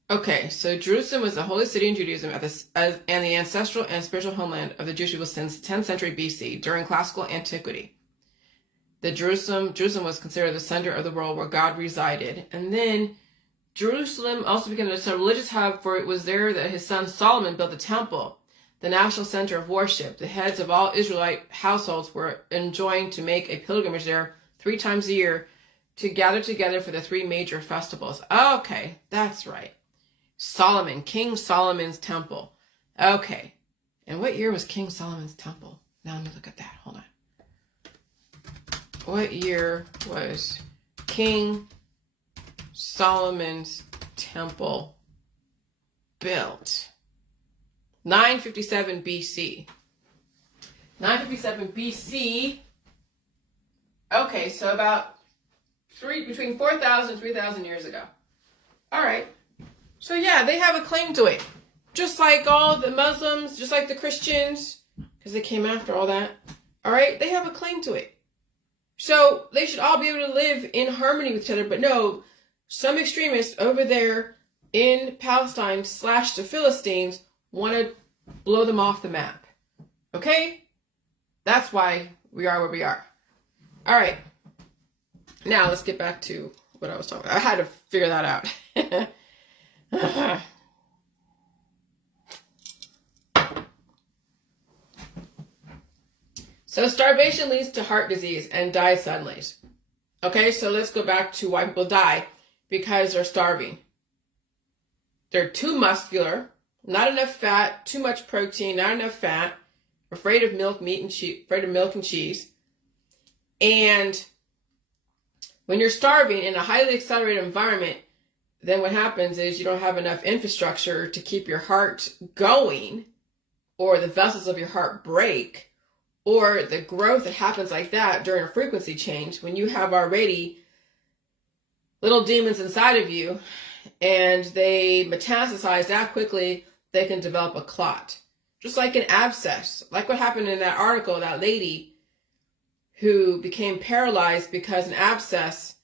Okay, so Jerusalem was the holy city in Judaism and the ancestral and spiritual homeland of the Jewish people since the 10th century BC. During classical antiquity, Jerusalem was considered the center of the world where God resided. And then Jerusalem also became a religious hub, for it was there that his son Solomon built the temple, the national center of worship. The heads of all Israelite households were enjoined to make a pilgrimage there 3 times a year to gather together for the 3 major festivals. Okay, that's right. Solomon, King Solomon's temple. Okay. And what year was King Solomon's temple? Now let me look at that. Hold on. What year was King Solomon's temple built? 957 BC. 957 BC. Okay, so about between 4,000 and 3,000 years ago. All right. So yeah, they have a claim to it. Just like all the Muslims, just like the Christians, because they came after all that. All right, they have a claim to it. So they should all be able to live in harmony with each other. But no, some extremists over there in Palestine / the Philistines want to blow them off the map. Okay? That's why we are where we are. All right. Now let's get back to what I was talking about. I had to figure that out. So starvation leads to heart disease and die suddenly. Okay, so let's go back to why people die. Because they're starving. They're too muscular, not enough fat, too much protein, not enough fat, afraid of milk, meat, and cheese, afraid of milk and cheese. And when you're starving in a highly accelerated environment, then what happens is you don't have enough infrastructure to keep your heart going, or the vessels of your heart break, or the growth that happens like that during a frequency change when you have already little demons inside of you and they metastasize that quickly, they can develop a clot. Just like an abscess. Like what happened in that article, that lady who became paralyzed because an abscess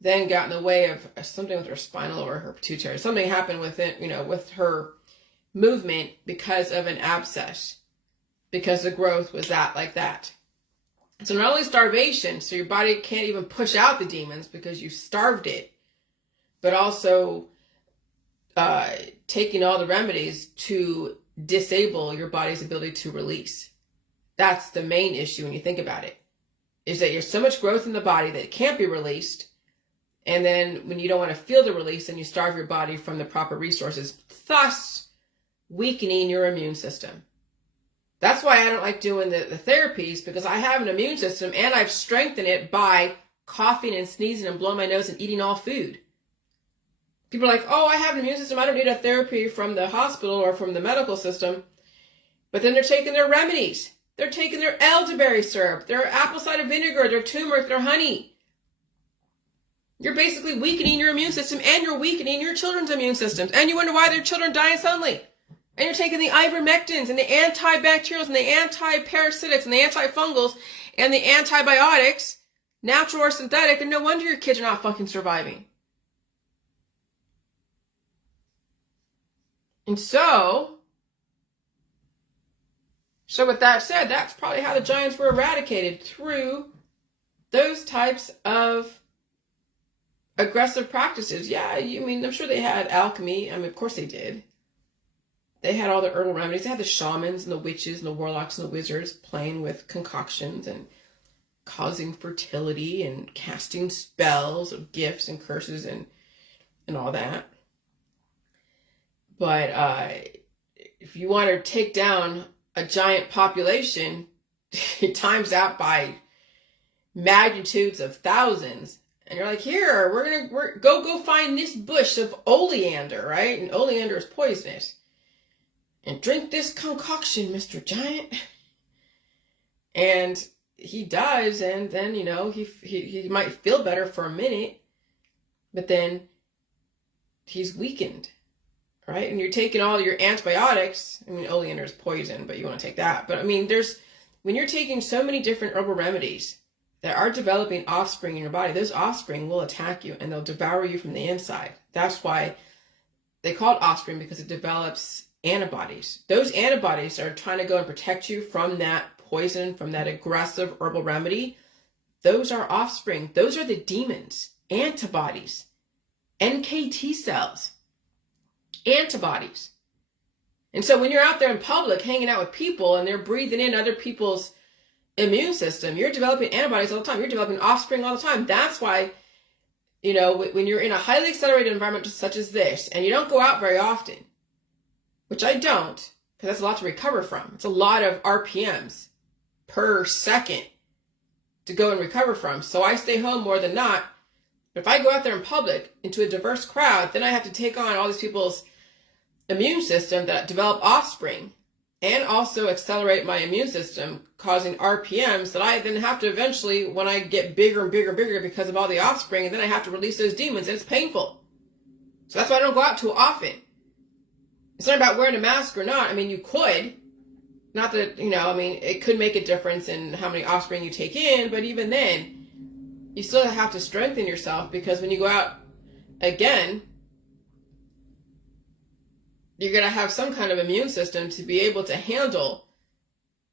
then got in the way of something with her spinal or her pituitary. Something happened with it, with her movement because of an abscess. Because the growth was like that. So not only starvation, so your body can't even push out the demons because you starved it, but also taking all the remedies to disable your body's ability to release. That's the main issue when you think about it, is that there's so much growth in the body that it can't be released. And then when you don't want to feel the release, then you starve your body from the proper resources, thus weakening your immune system. That's why I don't like doing the therapies, because I have an immune system and I've strengthened it by coughing and sneezing and blowing my nose and eating all food. People are like, oh, I have an immune system. I don't need a therapy from the hospital or from the medical system. But then they're taking their remedies. They're taking their elderberry syrup, their apple cider vinegar, their turmeric, their honey. You're basically weakening your immune system and you're weakening your children's immune systems. And you wonder why their children die suddenly. And you're taking the ivermectins and the antibacterials and the antiparasitics and the antifungals and the antibiotics, natural or synthetic, and no wonder your kids are not fucking surviving. And so with that said, that's probably how the giants were eradicated, through those types of aggressive practices. Yeah, I'm sure they had alchemy. Of course they did. They had all the herbal remedies. They had the shamans and the witches and the warlocks and the wizards playing with concoctions and causing fertility and casting spells of gifts and curses and all that. But if you want to take down a giant population, times that by magnitudes of thousands, and you're like, here, we're go find this bush of oleander, right? And oleander is poisonous. And drink this concoction, Mr. Giant. And he does, and then, he might feel better for a minute, but then he's weakened, right? And you're taking all your antibiotics. Oleander is poison, but you want to take that. But when you're taking so many different herbal remedies that are developing offspring in your body, those offspring will attack you and they'll devour you from the inside. That's why they call it offspring, because it develops antibodies. Those antibodies are trying to go and protect you from that poison, from that aggressive herbal remedy. Those are offspring. Those are the demons. Antibodies. NKT cells. Antibodies. And so when you're out there in public hanging out with people and they're breathing in other people's immune system, you're developing antibodies all the time. You're developing offspring all the time. That's why, when you're in a highly accelerated environment such as this, and you don't go out very often, which I don't, because that's a lot to recover from. It's a lot of RPMs per second to go and recover from. So I stay home more than not. But if I go out there in public into a diverse crowd, then I have to take on all these people's immune system that develop offspring. and also accelerate my immune system, causing RPMs that I then have to eventually, when I get bigger and bigger and bigger because of all the offspring, and then I have to release those demons, and it's painful. So that's why I don't go out too often. It's not about wearing a mask or not. I mean, you could. Not that, it could make a difference in how many offspring you take in, but even then, you still have to strengthen yourself, because when you go out again, you're going to have some kind of immune system to be able to handle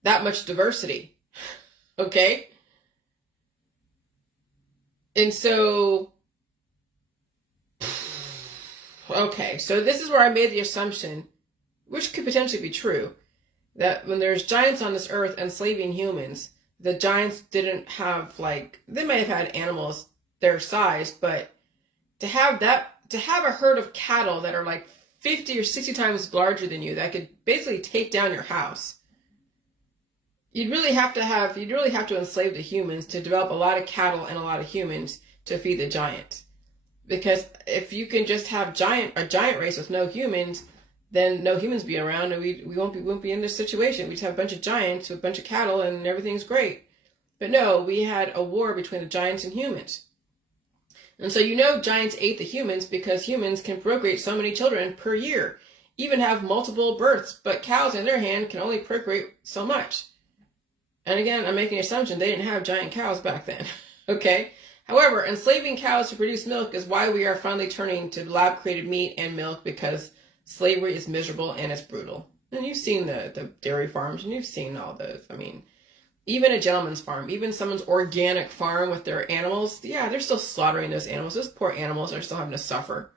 that much diversity. Okay? And so, okay, so this is where I made the assumption, which could potentially be true, that when there's giants on this earth enslaving humans, the giants didn't have, they may have had animals their size, but to have a herd of cattle that are 50 or 60 times larger than you, that could basically take down your house, you'd really have to enslave the humans to develop a lot of cattle and a lot of humans to feed the giant. Because if you can just have a giant race with no humans, then no humans be around, and we won't be in this situation. We just have a bunch of giants with a bunch of cattle, and everything's great. But no, we had a war between the giants and humans. And so giants ate the humans because humans can procreate so many children per year, even have multiple births, but cows, on their hand, can only procreate so much. And again, I'm making an assumption they didn't have giant cows back then. Okay? However, enslaving cows to produce milk is why we are finally turning to lab-created meat and milk, because slavery is miserable and it's brutal. And you've seen the dairy farms, and you've seen all those. I mean, even a gentleman's farm, even someone's organic farm with their animals, yeah, they're still slaughtering those animals. Those poor animals are still having to suffer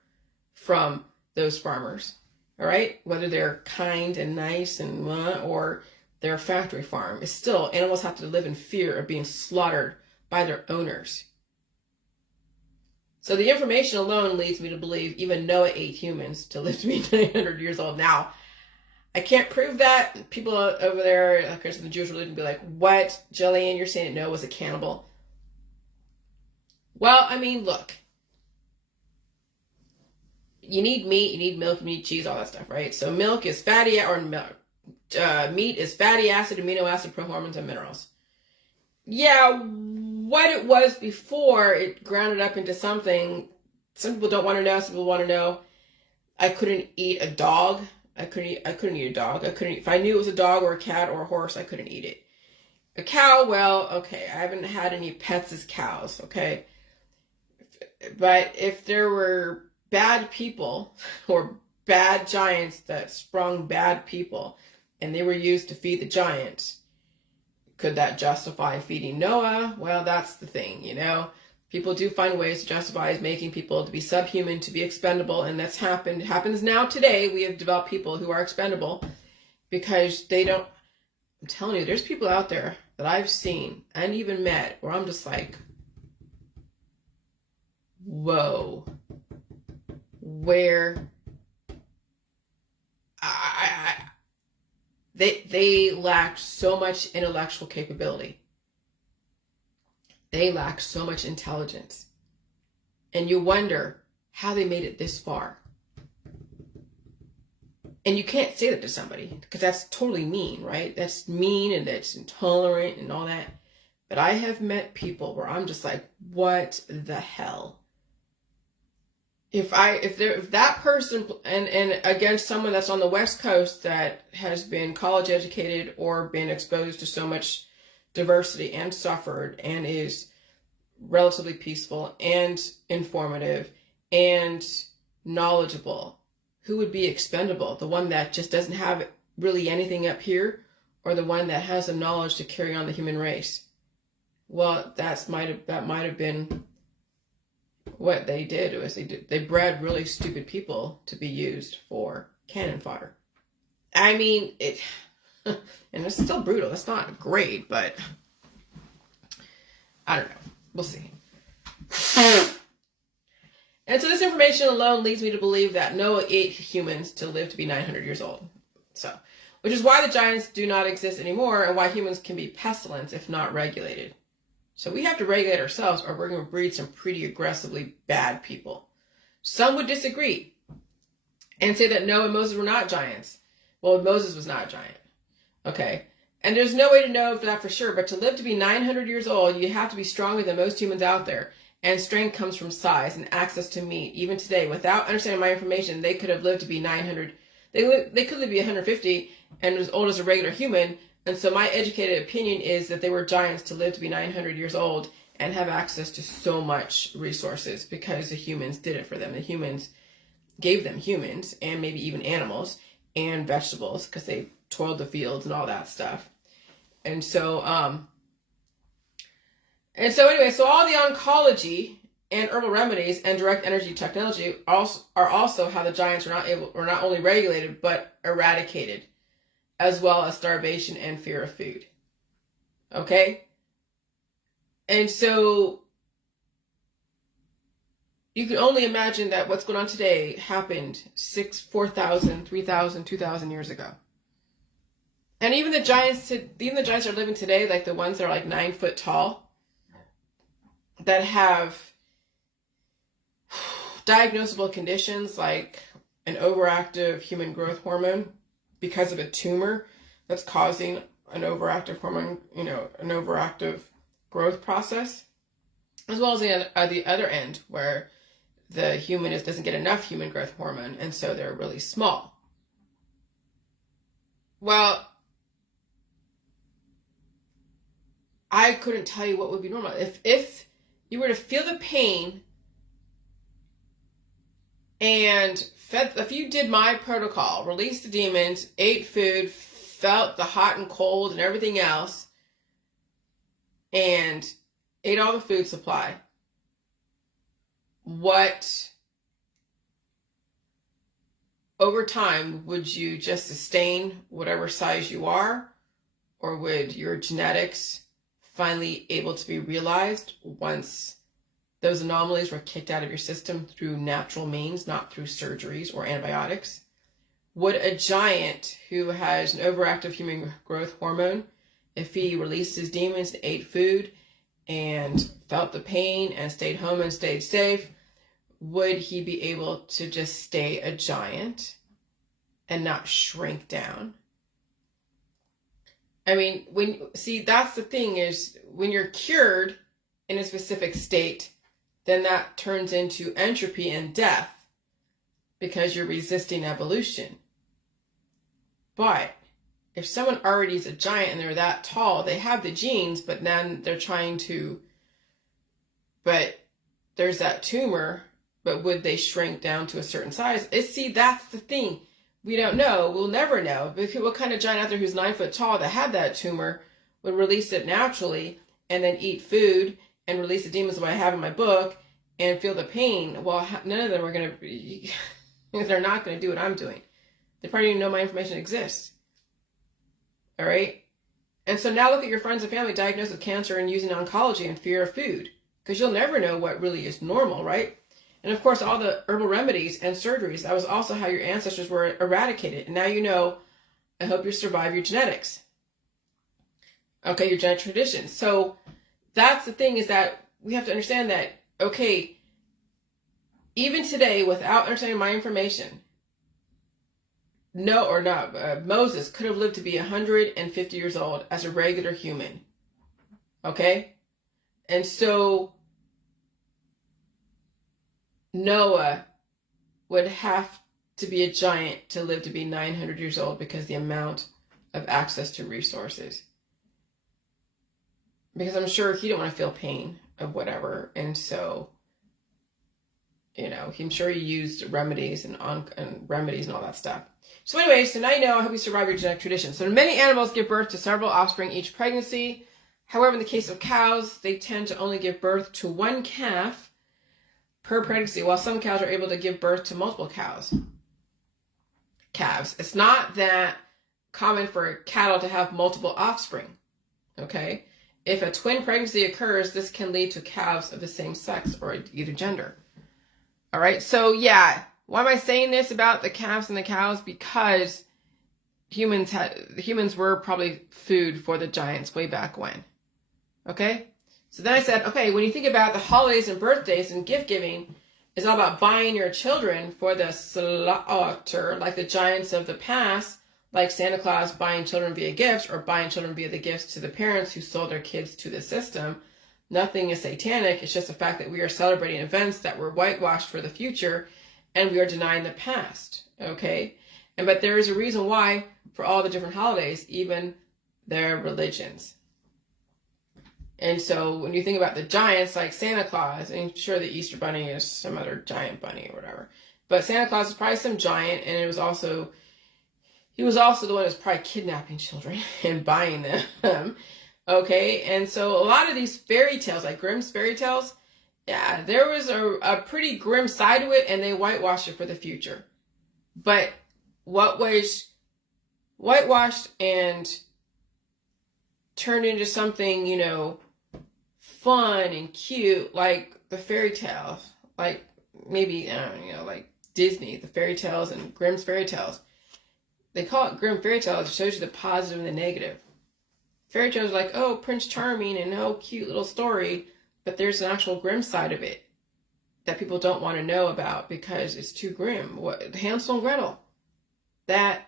from those farmers. All right? Whether they're kind and nice and or their factory farm, is still, animals have to live in fear of being slaughtered by their owners. So the information alone leads me to believe even Noah ate humans to live to be 900 years old. Now, I can't prove that. People over there, of course, in the Jewish religion, be like, what, Jillian, you're saying that Noah was a cannibal? Well, I mean, look. You need meat, you need milk, you need cheese, all that stuff, right? So milk is fatty, meat is fatty acid, amino acid, prohormones, and minerals. Yeah, what it was before it ground it up into something, some people don't want to know, some people want to know. I couldn't eat a dog. I couldn't eat a dog. If I knew it was a dog or a cat or a horse, I couldn't eat it. A cow, well, okay, I haven't had any pets as cows, okay? But if there were bad people or bad giants that sprung bad people and they were used to feed the giants, could that justify feeding Noah? Well, that's the thing, People do find ways to justify making people to be subhuman, to be expendable, and that's happened. It happens now today. We have developed people who are expendable because they don't. I'm telling you, there's people out there that I've seen and even met where I'm just like, whoa, where they lacked so much intellectual capability. They lack so much intelligence. And you wonder how they made it this far. And you can't say that to somebody because that's totally mean, right? That's mean and that's intolerant and all that. But I have met people where I'm just like, what the hell? If that person and against someone that's on the West Coast that has been college educated or been exposed to so much diversity and suffered and is relatively peaceful and informative and knowledgeable, who would be expendable? The one that just doesn't have really anything up here, or the one that has the knowledge to carry on the human race? Well, that might have been what they did. They bred really stupid people to be used for cannon fodder. I mean, and it's still brutal. It's not great, but I don't know. We'll see. And so this information alone leads me to believe that Noah ate humans to live to be 900 years old. So, which is why the giants do not exist anymore and why humans can be pestilence if not regulated. So we have to regulate ourselves or we're going to breed some pretty aggressively bad people. Some would disagree and say that Noah and Moses were not giants. Well, Moses was not a giant. Okay. And there's no way to know that for sure, but to live to be 900 years old, you have to be stronger than most humans out there. And strength comes from size and access to meat. Even today, without understanding my information, they could have lived to be 900. They could live to be 150 and as old as a regular human. And so my educated opinion is that they were giants to live to be 900 years old and have access to so much resources because the humans did it for them. The humans gave them humans and maybe even animals and vegetables because they toiled the fields and all that stuff. And so anyway, so all the oncology and herbal remedies and direct energy technology are also how the giants were not only regulated but eradicated, as well as starvation and fear of food. Okay? And so you can only imagine that what's going on today happened 4,000, 3,000, 2,000 years ago. And even the giants are living today, like the ones that are like 9 foot tall, that have diagnosable conditions like an overactive human growth hormone because of a tumor that's causing an overactive hormone, an overactive growth process, as well as the other end where the human doesn't get enough human growth hormone, and so they're really small. Well, I couldn't tell you what would be normal. If you were to feel the pain and if you did my protocol, released the demons, ate food, felt the hot and cold and everything else, and ate all the food supply, what over time would you just sustain whatever size you are, or would your genetics finally able to be realized once those anomalies were kicked out of your system through natural means, not through surgeries or antibiotics? Would a giant who has an overactive human growth hormone, if he released his demons and ate food and felt the pain and stayed home and stayed safe, would he be able to just stay a giant and not shrink down? I mean, that's the thing, is when you're cured in a specific state, then that turns into entropy and death because you're resisting evolution. But if someone already is a giant and they're that tall, they have the genes, but then they're but there's that tumor, but would they shrink down to a certain size? That's the thing. We don't know. We'll never know. What kind of giant out there who's 9 foot tall that had that tumor would release it naturally and then eat food and release the demons that I have in my book and feel the pain? Well, none of them are going to be, they're not going to do what I'm doing. They probably didn't even know my information exists. All right? And so now look at your friends and family diagnosed with cancer and using oncology and fear of food, because you'll never know what really is normal, right? And of course, all the herbal remedies and surgeries, that was also how your ancestors were eradicated. And now you know, I hope you survive your genetics. Okay, your genetic tradition. So that's the thing, is that we have to understand that, okay, even today, without understanding my information, Moses could have lived to be 150 years old as a regular human. Okay? And so Noah would have to be a giant to live to be 900 years old because the amount of access to resources. Because I'm sure he didn't want to feel pain of whatever. And so, I'm sure he used remedies and remedies and all that stuff. So anyway, so now you know, I hope you survive your genetic tradition. So many animals give birth to several offspring each pregnancy. However, in the case of cows, they tend to only give birth to one calf per pregnancy, while some cows are able to give birth to multiple calves. It's not that common for cattle to have multiple offspring, okay? If a twin pregnancy occurs, this can lead to calves of the same sex or either gender. All right, so yeah, why am I saying this about the calves and the cows? Because humans were probably food for the giants way back when, okay? So then I said, okay, when you think about the holidays and birthdays and gift giving, it's all about buying your children for the slaughter, like the giants of the past, like Santa Claus buying children via gifts or buying children via the gifts to the parents who sold their kids to the system. Nothing is satanic. It's just the fact that we are celebrating events that were whitewashed for the future and we are denying the past. Okay? But there is a reason why for all the different holidays, even their religions. And so when you think about the giants like Santa Claus, and sure the Easter Bunny is some other giant bunny or whatever, but Santa Claus is probably some giant, and he was also the one who's probably kidnapping children and buying them. Okay, and so a lot of these fairy tales, like Grimm's fairy tales, yeah, there was a pretty grim side to it, and they whitewashed it for the future. But what was whitewashed and turned into something, you know, fun and cute, like the fairy tales, like maybe, like Disney, the fairy tales and Grimm's fairy tales. They call it Grimm fairy tales. It shows you the positive and the negative. Fairy tales are like, oh, Prince Charming and oh, cute little story. But there's an actual grim side of it that people don't want to know about because it's too grim. What, Hansel and Gretel, that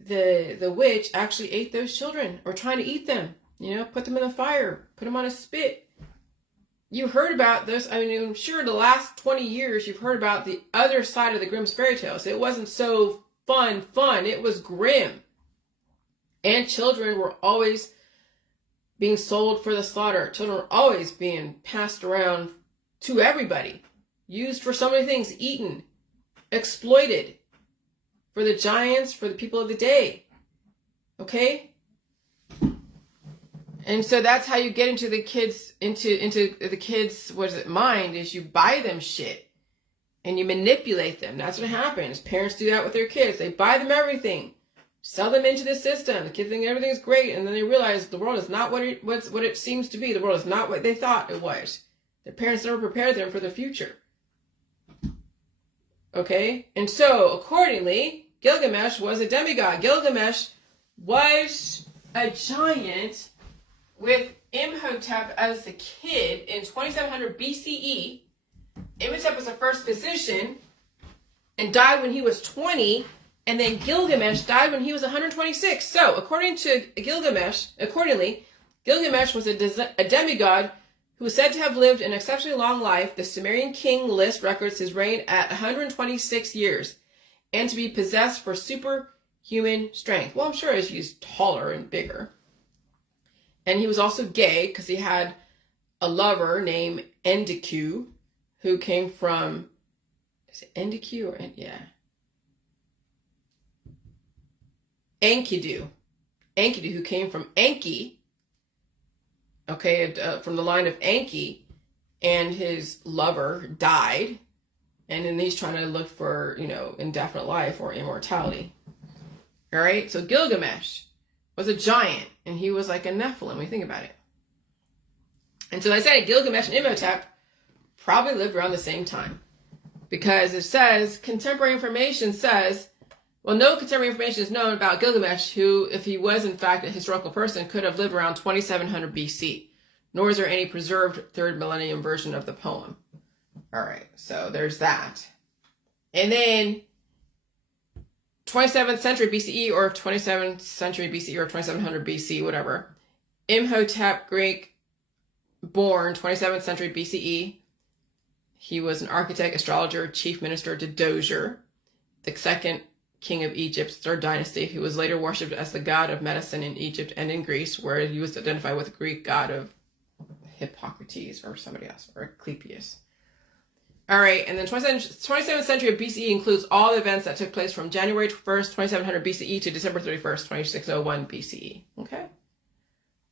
the witch actually ate those children or trying to eat them, put them in the fire, put them on a spit. You heard about this. I mean, I'm sure the last 20 years you've heard about the other side of the Grimm's fairy tales. It wasn't so fun. It was grim. And children were always being sold for the slaughter. Children were always being passed around to everybody. Used for so many things. Eaten. Exploited. For the giants, for the people of the day. Okay? And so that's how you get into the kids, mind, is you buy them shit. And you manipulate them. That's what happens. Parents do that with their kids. They buy them everything. Sell them into the system. The kids think everything's great. And then they realize the world is not what it seems to be. The world is not what they thought it was. Their parents never prepared them for the future. Okay? And so, accordingly, Gilgamesh was a demigod. Gilgamesh was a giant with Imhotep as the kid in 2700 BCE. Imhotep was the first physician and died when he was 20, and then Gilgamesh died when he was 126. So, accordingly, Gilgamesh was a demigod who was said to have lived an exceptionally long life. The Sumerian king list records his reign at 126 years, and to be possessed for superhuman strength. Well, I'm sure he was taller and bigger. And he was also gay because he had a lover named Enkidu, who came from, is it Enkidu or Enkidu. Enkidu, who came from Enki, from the line of Enki, and his lover died, and then he's trying to look for, indefinite life or immortality. All right, so Gilgamesh was a giant, and he was like a Nephilim when you think about it. And so I said Gilgamesh and Imhotep probably lived around the same time, because it says, contemporary information says, well, no contemporary information is known about Gilgamesh, who, if he was in fact a historical person, could have lived around 2700 BC, nor is there any preserved 3rd millennium version of the poem. All right, so there's that. And then 27th century BCE or 27th century BCE or 2700 BC, whatever. Imhotep, Greek, born 27th century BCE. He was an architect, astrologer, chief minister to Dozier, the second king of Egypt's 3rd dynasty, who was later worshipped as the god of medicine in Egypt and in Greece, where he was identified with the Greek god of Hippocrates or somebody else, or Asclepius. All right, and then 27th century BCE includes all the events that took place from January 1st, 2700 BCE to December 31st, 2601 BCE. Okay?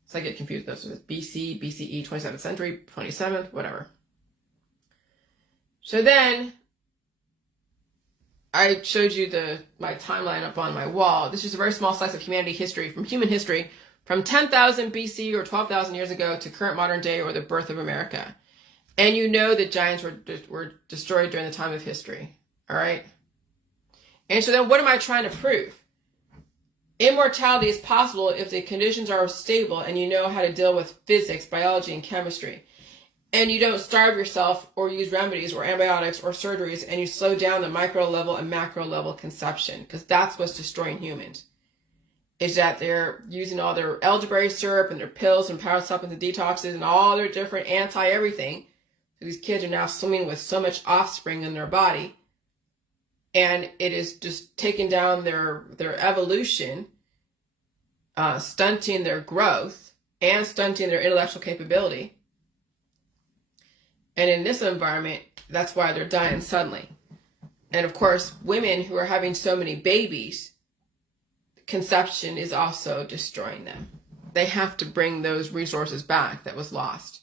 So I get confused. This was BC, BCE, 27th century, 27th, whatever. So then I showed you my timeline up on my wall. This is a very small slice of human history, from 10,000 BC or 12,000 years ago to current modern day or the birth of America. And you know that giants were destroyed during the time of history. All right? And so then what am I trying to prove? Immortality is possible if the conditions are stable and you know how to deal with physics, biology, and chemistry. And you don't starve yourself or use remedies or antibiotics or surgeries, and you slow down the micro level and macro level conception, because that's what's destroying humans. is that they're using all their elderberry syrup and their pills and power supplements and detoxes and all their different anti-everything. So these kids are now swimming with so much offspring in their body. And it is just taking down their evolution, stunting their growth, and stunting their intellectual capability. And in this environment, that's why they're dying suddenly. And of course, women who are having so many babies, conception is also destroying them. They have to bring those resources back that was lost.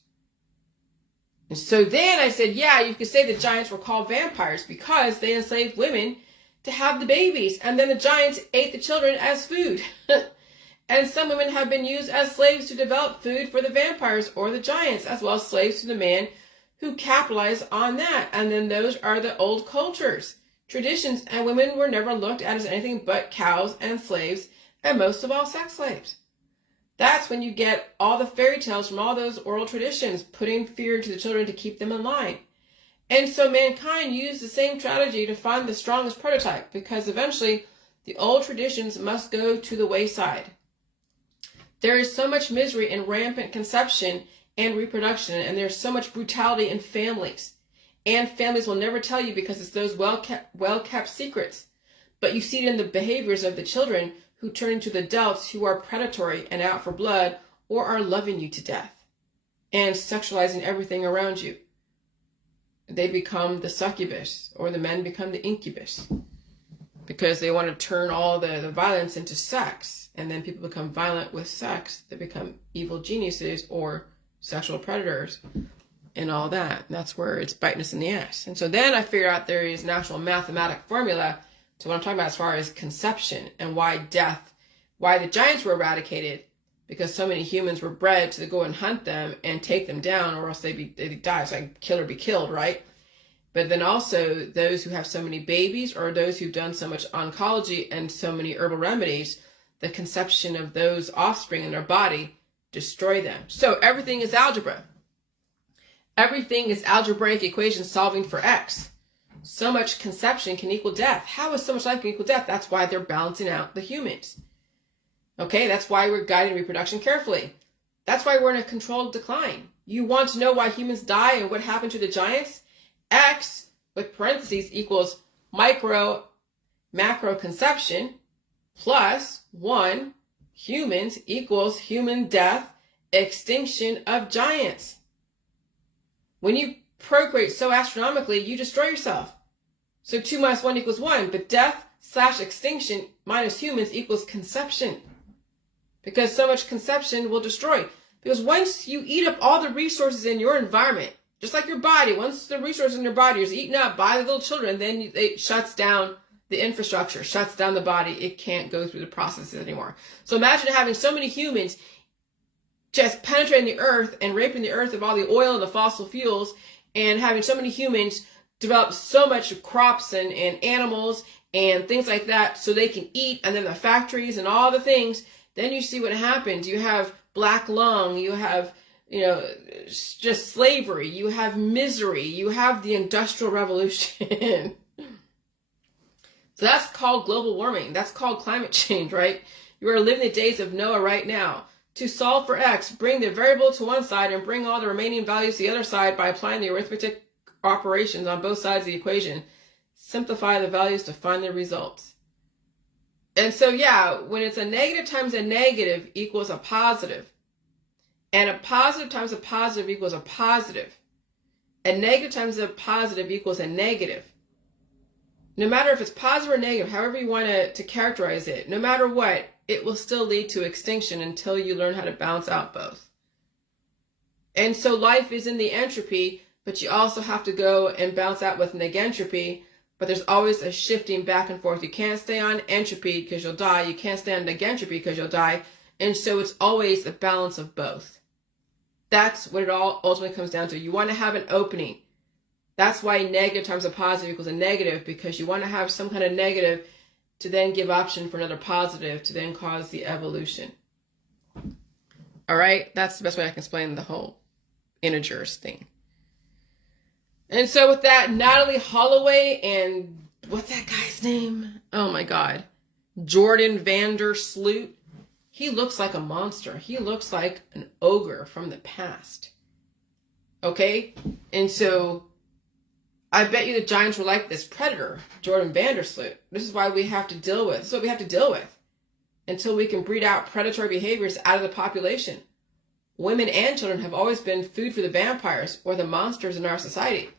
And so then I said, yeah, you could say the giants were called vampires because they enslaved women to have the babies. And then the giants ate the children as food. And some women have been used as slaves to develop food for the vampires or the giants, as well as slaves to the man who capitalized on that. And then those are the old cultures, traditions, and women were never looked at as anything but cows and slaves, and most of all sex slaves. That's when you get all the fairy tales from all those oral traditions, putting fear into the children to keep them in line. And so mankind used the same strategy to find the strongest prototype, because eventually the old traditions must go to the wayside. There is so much misery in rampant conception and reproduction, and there's so much brutality in families. And families will never tell you because it's those well-kept secrets. But you see it in the behaviors of the children who turn into the adults who are predatory and out for blood, or are loving you to death and sexualizing everything around you. They become the succubus, or the men become the incubus, because they want to turn all the violence into sex. And then people become violent with sex. They become evil geniuses or sexual predators and all that. And that's where it's biting us in the ass. And so then I figured out there is an actual mathematic formula to what I'm talking about as far as conception and why the giants were eradicated, because so many humans were bred to go and hunt them and take them down, or else they'd die. It's like kill or be killed, right? But then also those who have so many babies, or those who've done so much oncology and so many herbal remedies, the conception of those offspring in their body destroy them. So everything is algebra. Everything is algebraic equation solving for X. So much conception can equal death. How is so much life can equal death? That's why they're balancing out the humans. Okay, that's why we're guiding reproduction carefully. That's why we're in a controlled decline. You want to know why humans die and what happened to the giants? X, with parentheses, equals macro conception plus 1 humans equals human death, extinction of giants. When you procreate so astronomically, you destroy yourself. So 2 minus 1 equals 1, but death / extinction minus humans equals conception. Because so much conception will destroy. Because once you eat up all the resources in your environment, just like your body, once the resources in your body is eaten up by the little children, then it shuts down the infrastructure, shuts down the body. It can't go through the processes anymore. So imagine having so many humans just penetrating the earth and raping the earth of all the oil and the fossil fuels, and having so many humans develop so much crops and animals and things like that so they can eat, and then the factories and all the things. Then you see what happens. You have black lung, you have, just slavery, you have misery, you have the Industrial Revolution. So that's called global warming. That's called climate change, right? You are living the days of Noah right now. To solve for X, bring the variable to one side and bring all the remaining values to the other side by applying the arithmetic operations on both sides of the equation. Simplify the values to find the results. And so, yeah, when it's a negative times a negative equals a positive. And a positive times a positive equals a positive. A negative times a positive equals a negative. No matter if it's positive or negative, however you want to characterize it, no matter what, it will still lead to extinction until you learn how to balance out both. And so life is in the entropy, but you also have to go and balance out with negentropy. But there's always a shifting back and forth. You can't stay on entropy because you'll die. You can't stay on negentropy because you'll die. And so it's always a balance of both. That's what it all ultimately comes down to. You want to have an opening. That's why negative times a positive equals a negative, because you want to have some kind of negative to then give option for another positive to then cause the evolution. All right? That's the best way I can explain the whole integers thing. And so with that, Natalie Holloway and what's that guy's name? Oh my God. Jordan Vander Sloot. he looks like a monster. He looks like an ogre from the past. Okay? And so I bet you the giants were like this predator, Jordan Vandersloot. This is why we have to deal with. This is what we have to deal with until we can breed out predatory behaviors out of the population. Women and children have always been food for the vampires or the monsters in our society.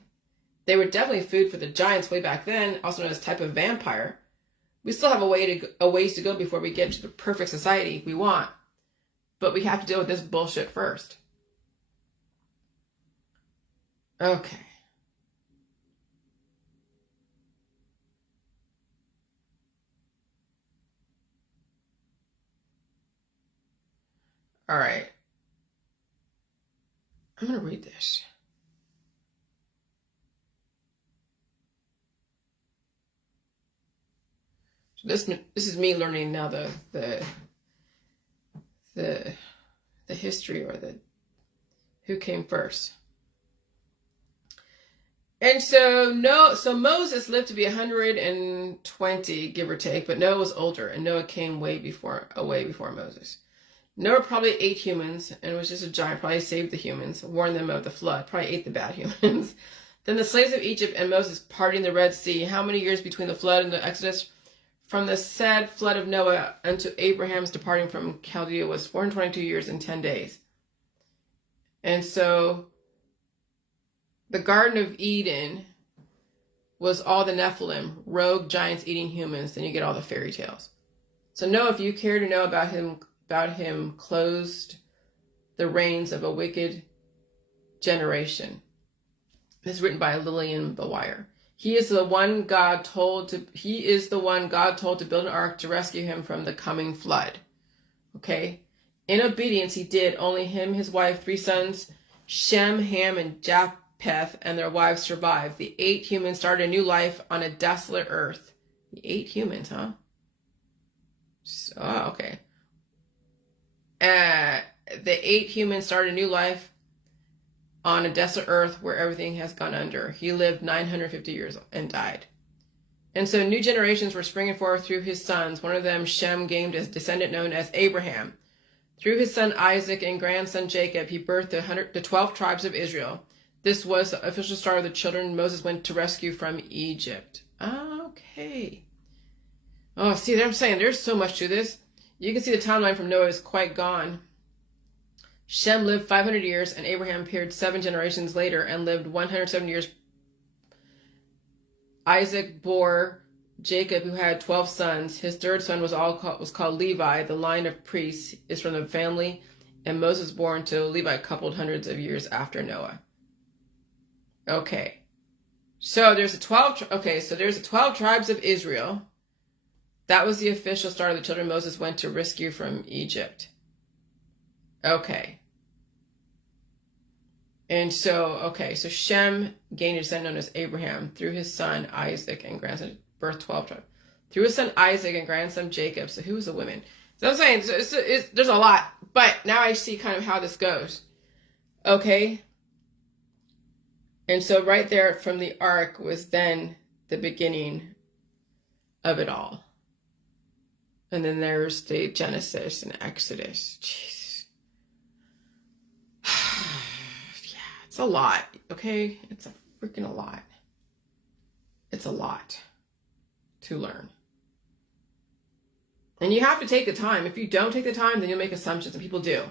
They were definitely food for the giants way back then, also known as type of vampire. We still have a ways to go before we get to the perfect society we want. But we have to deal with this bullshit first. Okay. All right. I'm going to read this. This is me learning now the history or the who came first. And so Moses lived to be 120, give or take, but Noah was older, and Noah came way before Moses. Noah probably ate humans, and was just a giant, probably saved the humans, warned them of the flood, probably ate the bad humans. Then the slaves of Egypt and Moses parting the Red Sea. How many years between the flood and the Exodus? From the said flood of Noah unto Abraham's departing from Chaldea was 422 years and 10 days. And so the Garden of Eden was all the Nephilim, rogue giants eating humans. Then you get all the fairy tales. So Noah, if you care to know about him closed the reigns of a wicked generation. This is written by Lillian Bewire. He is the one God told to build an ark to rescue him from the coming flood. Okay? In obedience, he did. Only him, his wife, 3 sons, Shem, Ham, and Japheth, and their wives survived. The 8 humans started a new life on a desolate earth. The 8 humans, huh? Okay. The 8 humans started a new life on a desolate earth where everything has gone under. He lived 950 years and died. And so new generations were springing forth through his sons. One of them, Shem, gained a descendant known as Abraham. Through his son Isaac and grandson Jacob, he birthed the 12 tribes of Israel. This was the official start of the children Moses went to rescue from Egypt. Okay. Oh, see, I'm saying there's so much to this. You can see the timeline from Noah is quite gone. Shem lived 500 years, and Abraham appeared 7 generations later and lived 107 years. Isaac bore Jacob, who had 12 sons. His 3rd son was called Levi. The line of priests is from the family, and Moses born to Levi coupled hundreds of years after Noah. Okay. So there's the 12 tribes of Israel. That was the official start of the children Moses went to rescue from Egypt. Okay. And so Shem gained a descendant known as Abraham through his son Isaac and grandson, birth 12 tribes. Through his son Isaac and grandson Jacob. So who was the women? So I'm saying there's a lot, but now I see kind of how this goes. Okay. And so right there from the ark was then the beginning of it all. And then there's the Genesis and Exodus. Jeez. It's a lot, okay? It's a freaking a lot. It's a lot to learn. And you have to take the time. If you don't take the time, then you'll make assumptions, and people do.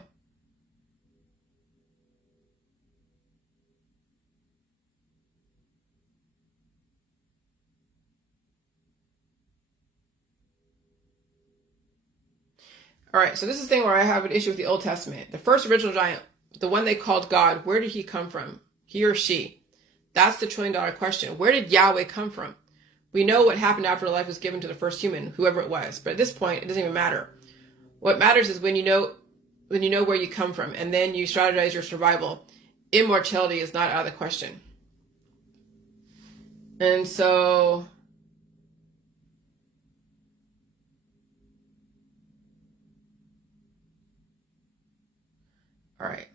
All right, so this is the thing where I have an issue with the Old Testament. The first original giant, the one they called God, where did he come from? He or she? That's the $1 trillion question. Where did Yahweh come from? We know what happened after life was given to the first human, whoever it was. But at this point, it doesn't even matter. What matters is when you know where you come from, and then you strategize your survival. Immortality is not out of the question. And so, all right.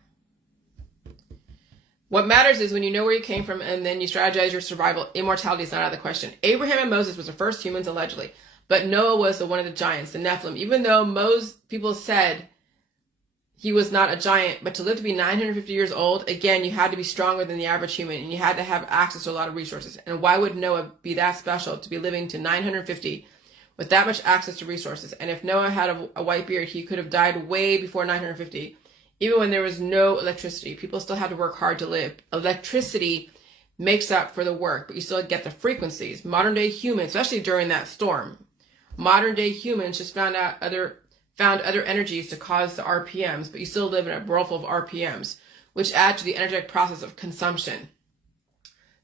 What matters is when you know where you came from and then you strategize your survival, immortality is not out of the question. Abraham and Moses was the first humans, allegedly. But Noah was one of the giants, the Nephilim. Even though most people said he was not a giant, but to live to be 950 years old, again, you had to be stronger than the average human, and you had to have access to a lot of resources. And why would Noah be that special to be living to 950 with that much access to resources? And if Noah had a white beard, he could have died way before 950, even when there was no electricity. People still had to work hard to live. Electricity makes up for the work, but you still get the frequencies. Modern day humans, especially during that storm, modern day humans just found other energies to cause the RPMs, but you still live in a world full of RPMs, which add to the energetic process of consumption.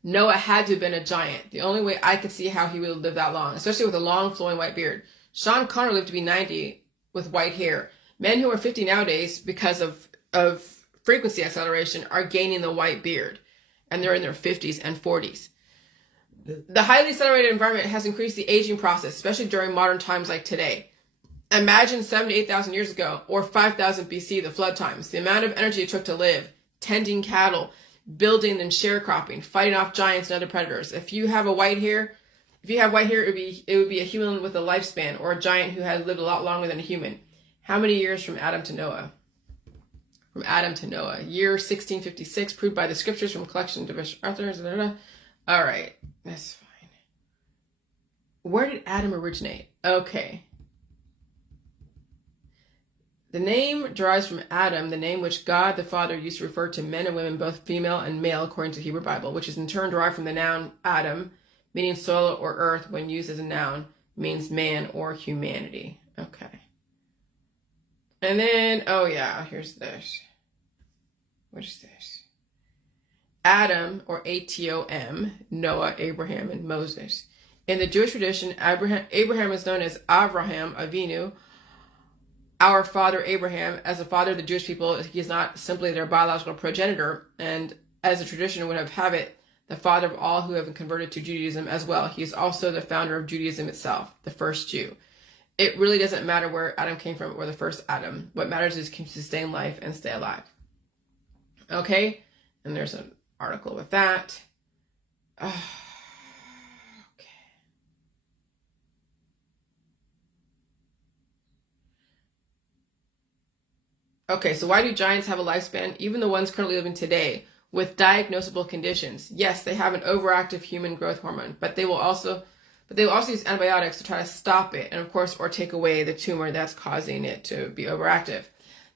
Noah had to have been a giant. The only way I could see how he would have lived that long, especially with a long flowing white beard. Sean Connery lived to be 90 with white hair. Men who are 50 nowadays, because of frequency acceleration, are gaining the white beard, and they're in their 50s and 40s. The highly accelerated environment has increased the aging process, especially during modern times like today. Imagine 7,000 to 8,000 years ago, or 5,000 BC, the flood times. The amount of energy it took to live, tending cattle, building and sharecropping, fighting off giants and other predators. If you have white hair, it would be a human with a lifespan, or a giant who had lived a lot longer than a human. How many years from Adam to Noah? From Adam to Noah. Year 1656, proved by the scriptures from collection of authors. All right, that's fine. Where did Adam originate? Okay. The name derives from Adam, the name which God the Father used to refer to men and women, both female and male, according to the Hebrew Bible, which is in turn derived from the noun Adam, meaning soil or earth, when used as a noun, means man or humanity. Okay. And then, oh yeah, here's this. What is this? Adam, or Atom, Noah, Abraham, and Moses. In the Jewish tradition, Abraham is known as Avraham Avinu, our father Abraham. As a father of the Jewish people, he is not simply their biological progenitor, and as the tradition would have it, the father of all who have converted to Judaism as well. He is also the founder of Judaism itself, the first Jew. It really doesn't matter where Adam came from or the first Adam. What matters is can sustain life and stay alive. Okay, and there's an article with that. Okay, so why do giants have a lifespan, even the ones currently living today, with diagnosable conditions? Yes, they have an overactive human growth hormone, but they will also use antibiotics to try to stop it, and of course, or take away the tumor that's causing it to be overactive.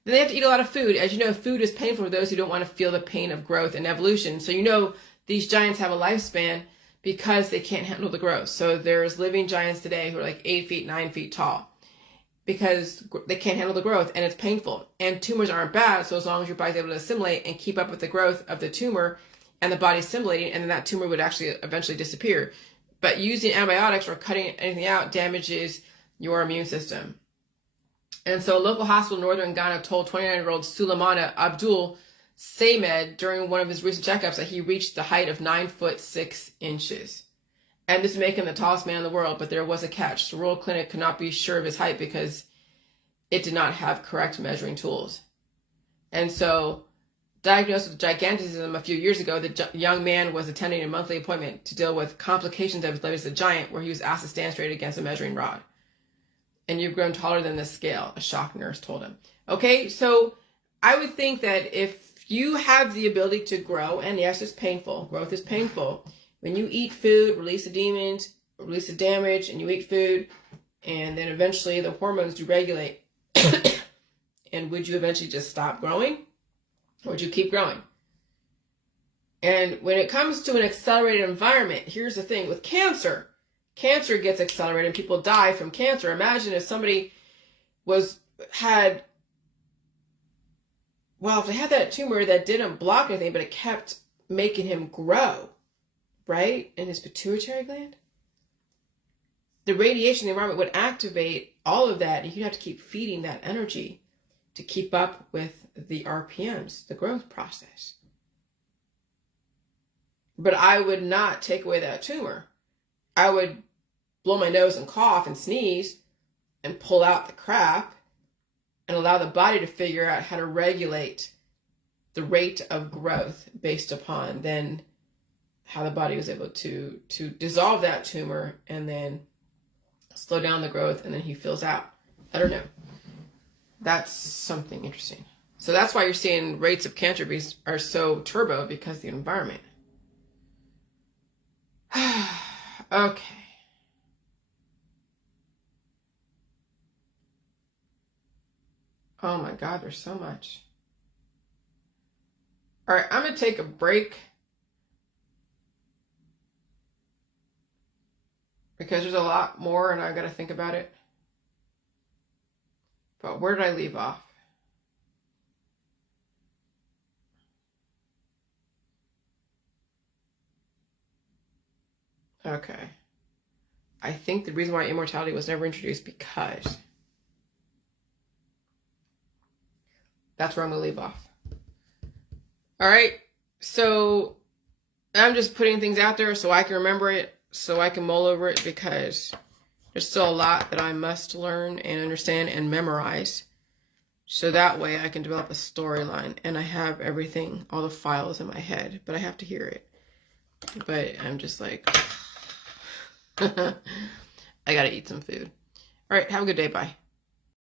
Then they have to eat a lot of food. As you know, food is painful for those who don't want to feel the pain of growth and evolution. So you know these giants have a lifespan because they can't handle the growth. So there's living giants today who are like 8 feet, 9 feet tall, because they can't handle the growth and it's painful. And tumors aren't bad, so as long as your body's able to assimilate and keep up with the growth of the tumor and the body's assimilating, and then that tumor would actually eventually disappear. But using antibiotics or cutting anything out damages your immune system. And so a local hospital in northern Ghana told 29-year-old Sulemana Abdul Samed during one of his recent checkups that he reached the height of 9'6". And this would make him the tallest man in the world, but there was a catch. The rural clinic could not be sure of his height because it did not have correct measuring tools. And so, diagnosed with gigantism a few years ago, the young man was attending a monthly appointment to deal with complications of his life as a giant, where he was asked to stand straight against a measuring rod. And you've grown taller than this scale, a shock nurse told him. Okay, so I would think that if you have the ability to grow, and yes, it's painful, growth is painful. When you eat food, release the demons, release the damage, and you eat food, and then eventually the hormones deregulate. And would you eventually just stop growing? Or would you keep growing? And when it comes to an accelerated environment, here's the thing with cancer. Cancer gets accelerated and people die from cancer. Imagine if somebody if they had that tumor that didn't block anything, but it kept making him grow, right? In his pituitary gland. The radiation in the environment would activate all of that, and you'd have to keep feeding that energy to keep up with the RPMs, the growth process. But I would not take away that tumor. I would blow my nose and cough and sneeze and pull out the crap and allow the body to figure out how to regulate the rate of growth based upon then how the body was able to dissolve that tumor and then slow down the growth, and then he fills out. I don't know. That's something interesting. So that's why you're seeing rates of cancer are so turbo, because of the environment. Okay. Oh my God, there's so much. All right, I'm going to take a break because there's a lot more and I've got to think about it. But where did I leave off? Okay. I think the reason why immortality was never introduced, because that's where I'm going to leave off. All right. So I'm just putting things out there so I can remember it, so I can mull over it, because there's still a lot that I must learn and understand and memorize. So that way I can develop a storyline and I have everything, all the files in my head, but I have to hear it. But I'm just like, I got to eat some food. All right. Have a good day. Bye.